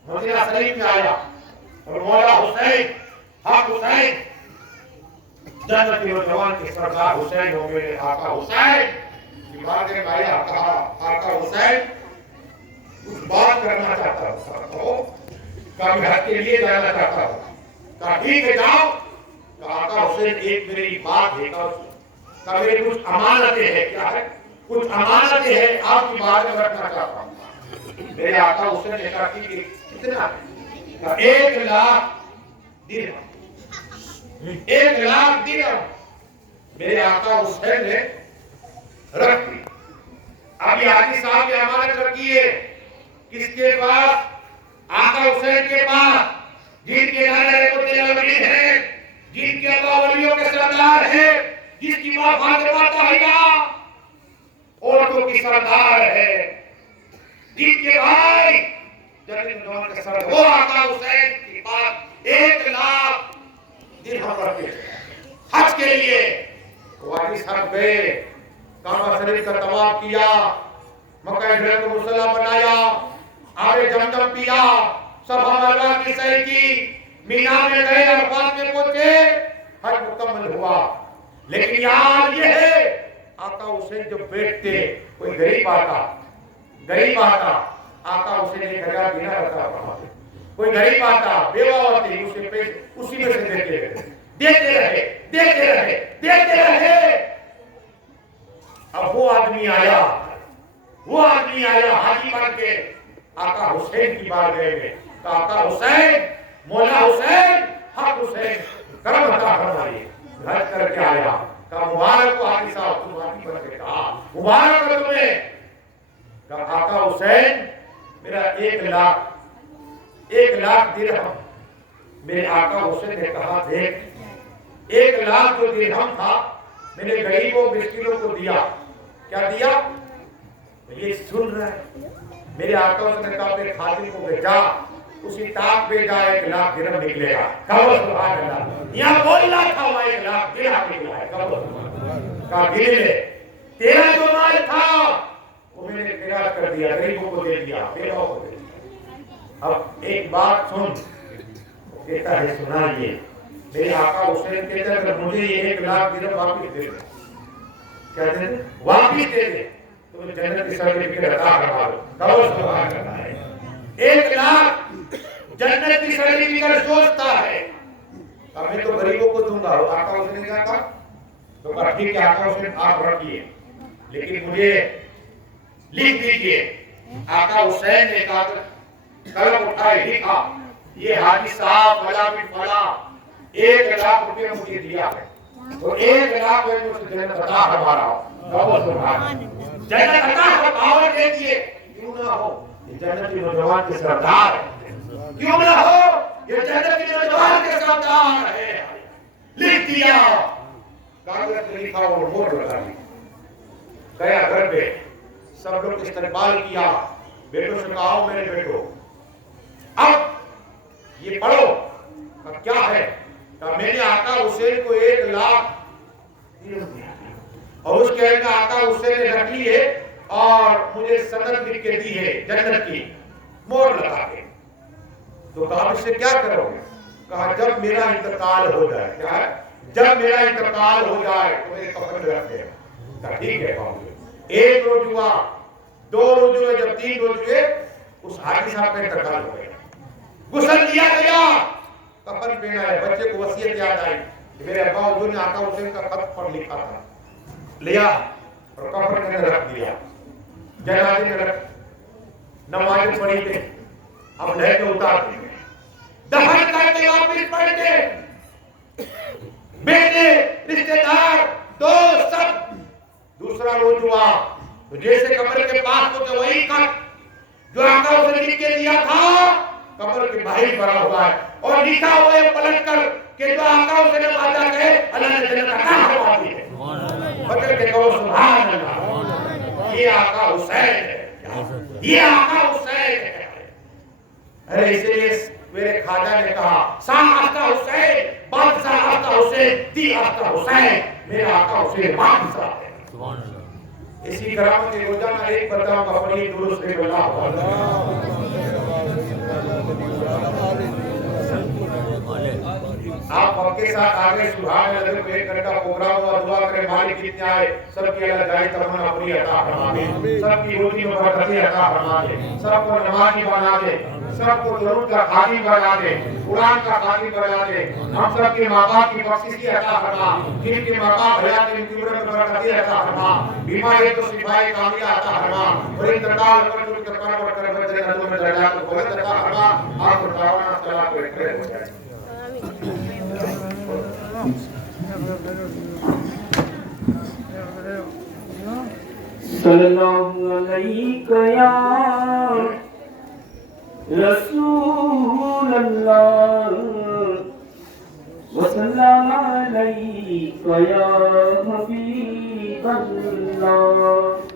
مدینہ شریف میں آیا اور مولا حسین، حق حسین، جنتی نوجوان کے سردار حسین ہو میرے آقا حسین کی بات میں آیا، کہا آقا حسین کچھ بات کرنا چاہتا ہوں، کہا میں حق کے لیے جانا چاہتا ہوں، کہا ٹھیک ہے جاؤ، کہا آقا حسین ایک میری بات ہے، کہا میری کچھ امانتیں ہیں، کیا ہے کچھ امانتیں ہیں آپ کی بات میں رکھنا چاہتا ہوں۔ میرے آقا حسین نے کہا ٹھیک ہے کتنا ہے، کہا 1,00,000 درہم، 1,00,000 درہم میرے آقا حسین نے رکھ دی۔ اب یہ حاجی صاحب نے امانت رکھی ہے کس کے پاس؟ آقا حسین کے پاس، جن کے نانا رحمت ولی ہیں، جن کے ابا ولیوں کے سردار ہیں، جس کی ماں فاطمہ طاہرہ عورتوں کی سردار ہے، جن کے بھائی جنتی نوجوان کے سردار، وہ آقا حسین کے پاس 1,00,000 درہم رکھے حج کے لیے۔ حاجی صاحب گئے، کعبہ شریف کا طواف کیا، مکہ مکرمہ کو مصلی بنایا، آب زمزم پیا، صفا مروا کی سعی کی، مینا میں گئے، عرفات میں پہنچے، حج مکمل ہوا۔ لیکن یاد یہ ہے آقا حسین جو بیٹھتے کوئی غریب آتا آقا حسین نے گھر دینا رکھا ہوا، کوئی غریب آتا بیوہ ہوتی اسے پیسے اسی میں سے دیتے رہے۔ اب وہ آدمی آیا حاجی بن کے آقا حسین کی بارگاہ میں، کہا آقا حسین، مولا حسین، حق حسین، کرم عطا فرمائیے۔ حج کر کے آیا، کہا مبارک ہو حاجی صاحب، تم حاجی بن کے، کہا مبارک ہو تمہیں۔ کہا آقا حسین میرا 1,00,000 درہم۔ میرے آقا حسین نے کہا دیکھ 1,00,000 جو درہم تھا میں نے غریبوں مسکینوں کو دیا، کیا دیا؟ یہ سن رہا ہے۔ میرے آقا حسین نے کہا اپنے خادم کو بھیجا، اسی تاک پہ جا 1 لاکھ درہم نکلے گا. کہو سبحان اللہ. یہاں بولنا تھا وہ 1 لاکھ درہم نکلا ہے. کہو کہا گرے تیرا جو مال تھا وہ میں نے خیرات کر دیا, غریبوں کو دے دیا, بیواؤں کو دے دیا. اب ایک بات سن, کہتا ہے سنائیے. میرے آقا حسین کہتا ہے اگر مجھے یہ 1 لاکھ درہم واپس دے دے, کہتے ہیں واپس دے دے تو مجھے جنت کی سرٹیفکیٹ عطا کروا دو. کہو سبحان اللہ. 1 لاکھ جنت کی سرٹیفکیٹ سوچتا ہے اب میں تو غریبوں کو دوں گا. آقا حسین نے کہا تو کہا ٹھیک ہے آقا حسین آپ رکھیے, لیکن مجھے لکھ دیجئے. آقا حسین نے کہا قلم اٹھائے, لکھا یہ حاجی صاحب فلاں بن فلاں 1 لاکھ روپے مجھے دیا ہے, تو 1 لاکھ میں مجھے جنت عطا فرما رہا ہوں. کہو سبحان اللہ. جنت عطا فرما دیجئے. کیوں نہ ہو, یہ جنت کے نوجوان کے سردار ہے. کیوں نہ ہو, یہ جنت کے نوجوان کے سردار ہے. لکھ دیا, کاغذ پہ لکھا اور مہر لگا دی. گیا گھر پہ, سب لوگ استقبال کیا. بیٹوں سے کہا آؤ میرے بیٹو, اب یہ پڑھو. اب کیا ہے, کہا میں نے آقا حسین کو 1 لاکھ دیا اور اس کے اندر آقا حسین نے رکھ لی ہے اور مجھے سند لکھ کے دی ہے جنت کی, مہر لگا کے. تو کہا اس سے کیا کرو گے؟ کہا جب میرا انتقال ہو جائے. کیا ہے؟ جب میرا انتقال ہو جائے تو میرے کفن میں رکھ دے. کہا ٹھیک ہے. 1 روز ہوا, 2 روز ہوئے, جب 3 روز ہوئے اس حاجی صاحب کا انتقال ہو گیا. غسل دیا گیا, کفن پہنا ہے. بچے کو وصیت یاد آئی کہ میرے ابا حضور نے آقا حسین کا خط پر لکھا تھا, لیا اور کفن کے اندر رکھ دیا. جنازے میں رکھ, نماز پڑھی تھے, اب لے کے اتار دیں گے, دفن کر کے واپس پڑھ کے بیٹے رشتہ دار دوست سب. دوسرا روز ہوا تو جیسے قبر کے پاس ہوتے وہی خط جو آقا حسین نے لکھ کے دیا تھا قبر کے باہر پڑا ہوا ہے اور لکھا ہوا ہے پلٹ کر کہ جو آقا حسین نے وعدہ کرے اللہ نے جنت عطا فرما دی ہے. پکڑ کے کہو سبحان اللہ. یہ آقا حسین ہے, یہ آقا حسین ہے. ارے اس لیے میرے خواجہ نے کہا سان آقا حسین, بادشاہ آقا حسین, دی آقا حسین, میرا آقا حسین بادشاہ ہے. اسی کرامت کے روزانہ 1 بتاؤں کا پڑھیے درست اللہ. آپ وقت کے ساتھ آگے سبحان اللہ کو 1 گھنٹہ پروگرام ہوا. دعا کریں مالک جتنے آئے سب کی اللہ جائے تمنا پوری عطا فرما دے, سب کی روزی میں برکتیں عطا فرما دے, سب کو نمازی بنا دے, سب کو درود کا خادم بنا دے, قرآن کا خادم بنا دے. ہم سب کے ماں باپ کی بخشش عطا فرما, جن کے ماں باپ حیات ان کی عمر میں برکتیں عطا فرما, بیماری تو شفائے کاملہ عطا فرما, اور انتقال پر جو کرنا پڑ کر بچے نظر میں درجات کو بلند عطا فرما. آپ کو دعوانا صلاح کو اکھڑے ہو جائے. صلی اللہ علیہ یا رسول اللہ وسلم علیہ یا حبیب اللہ.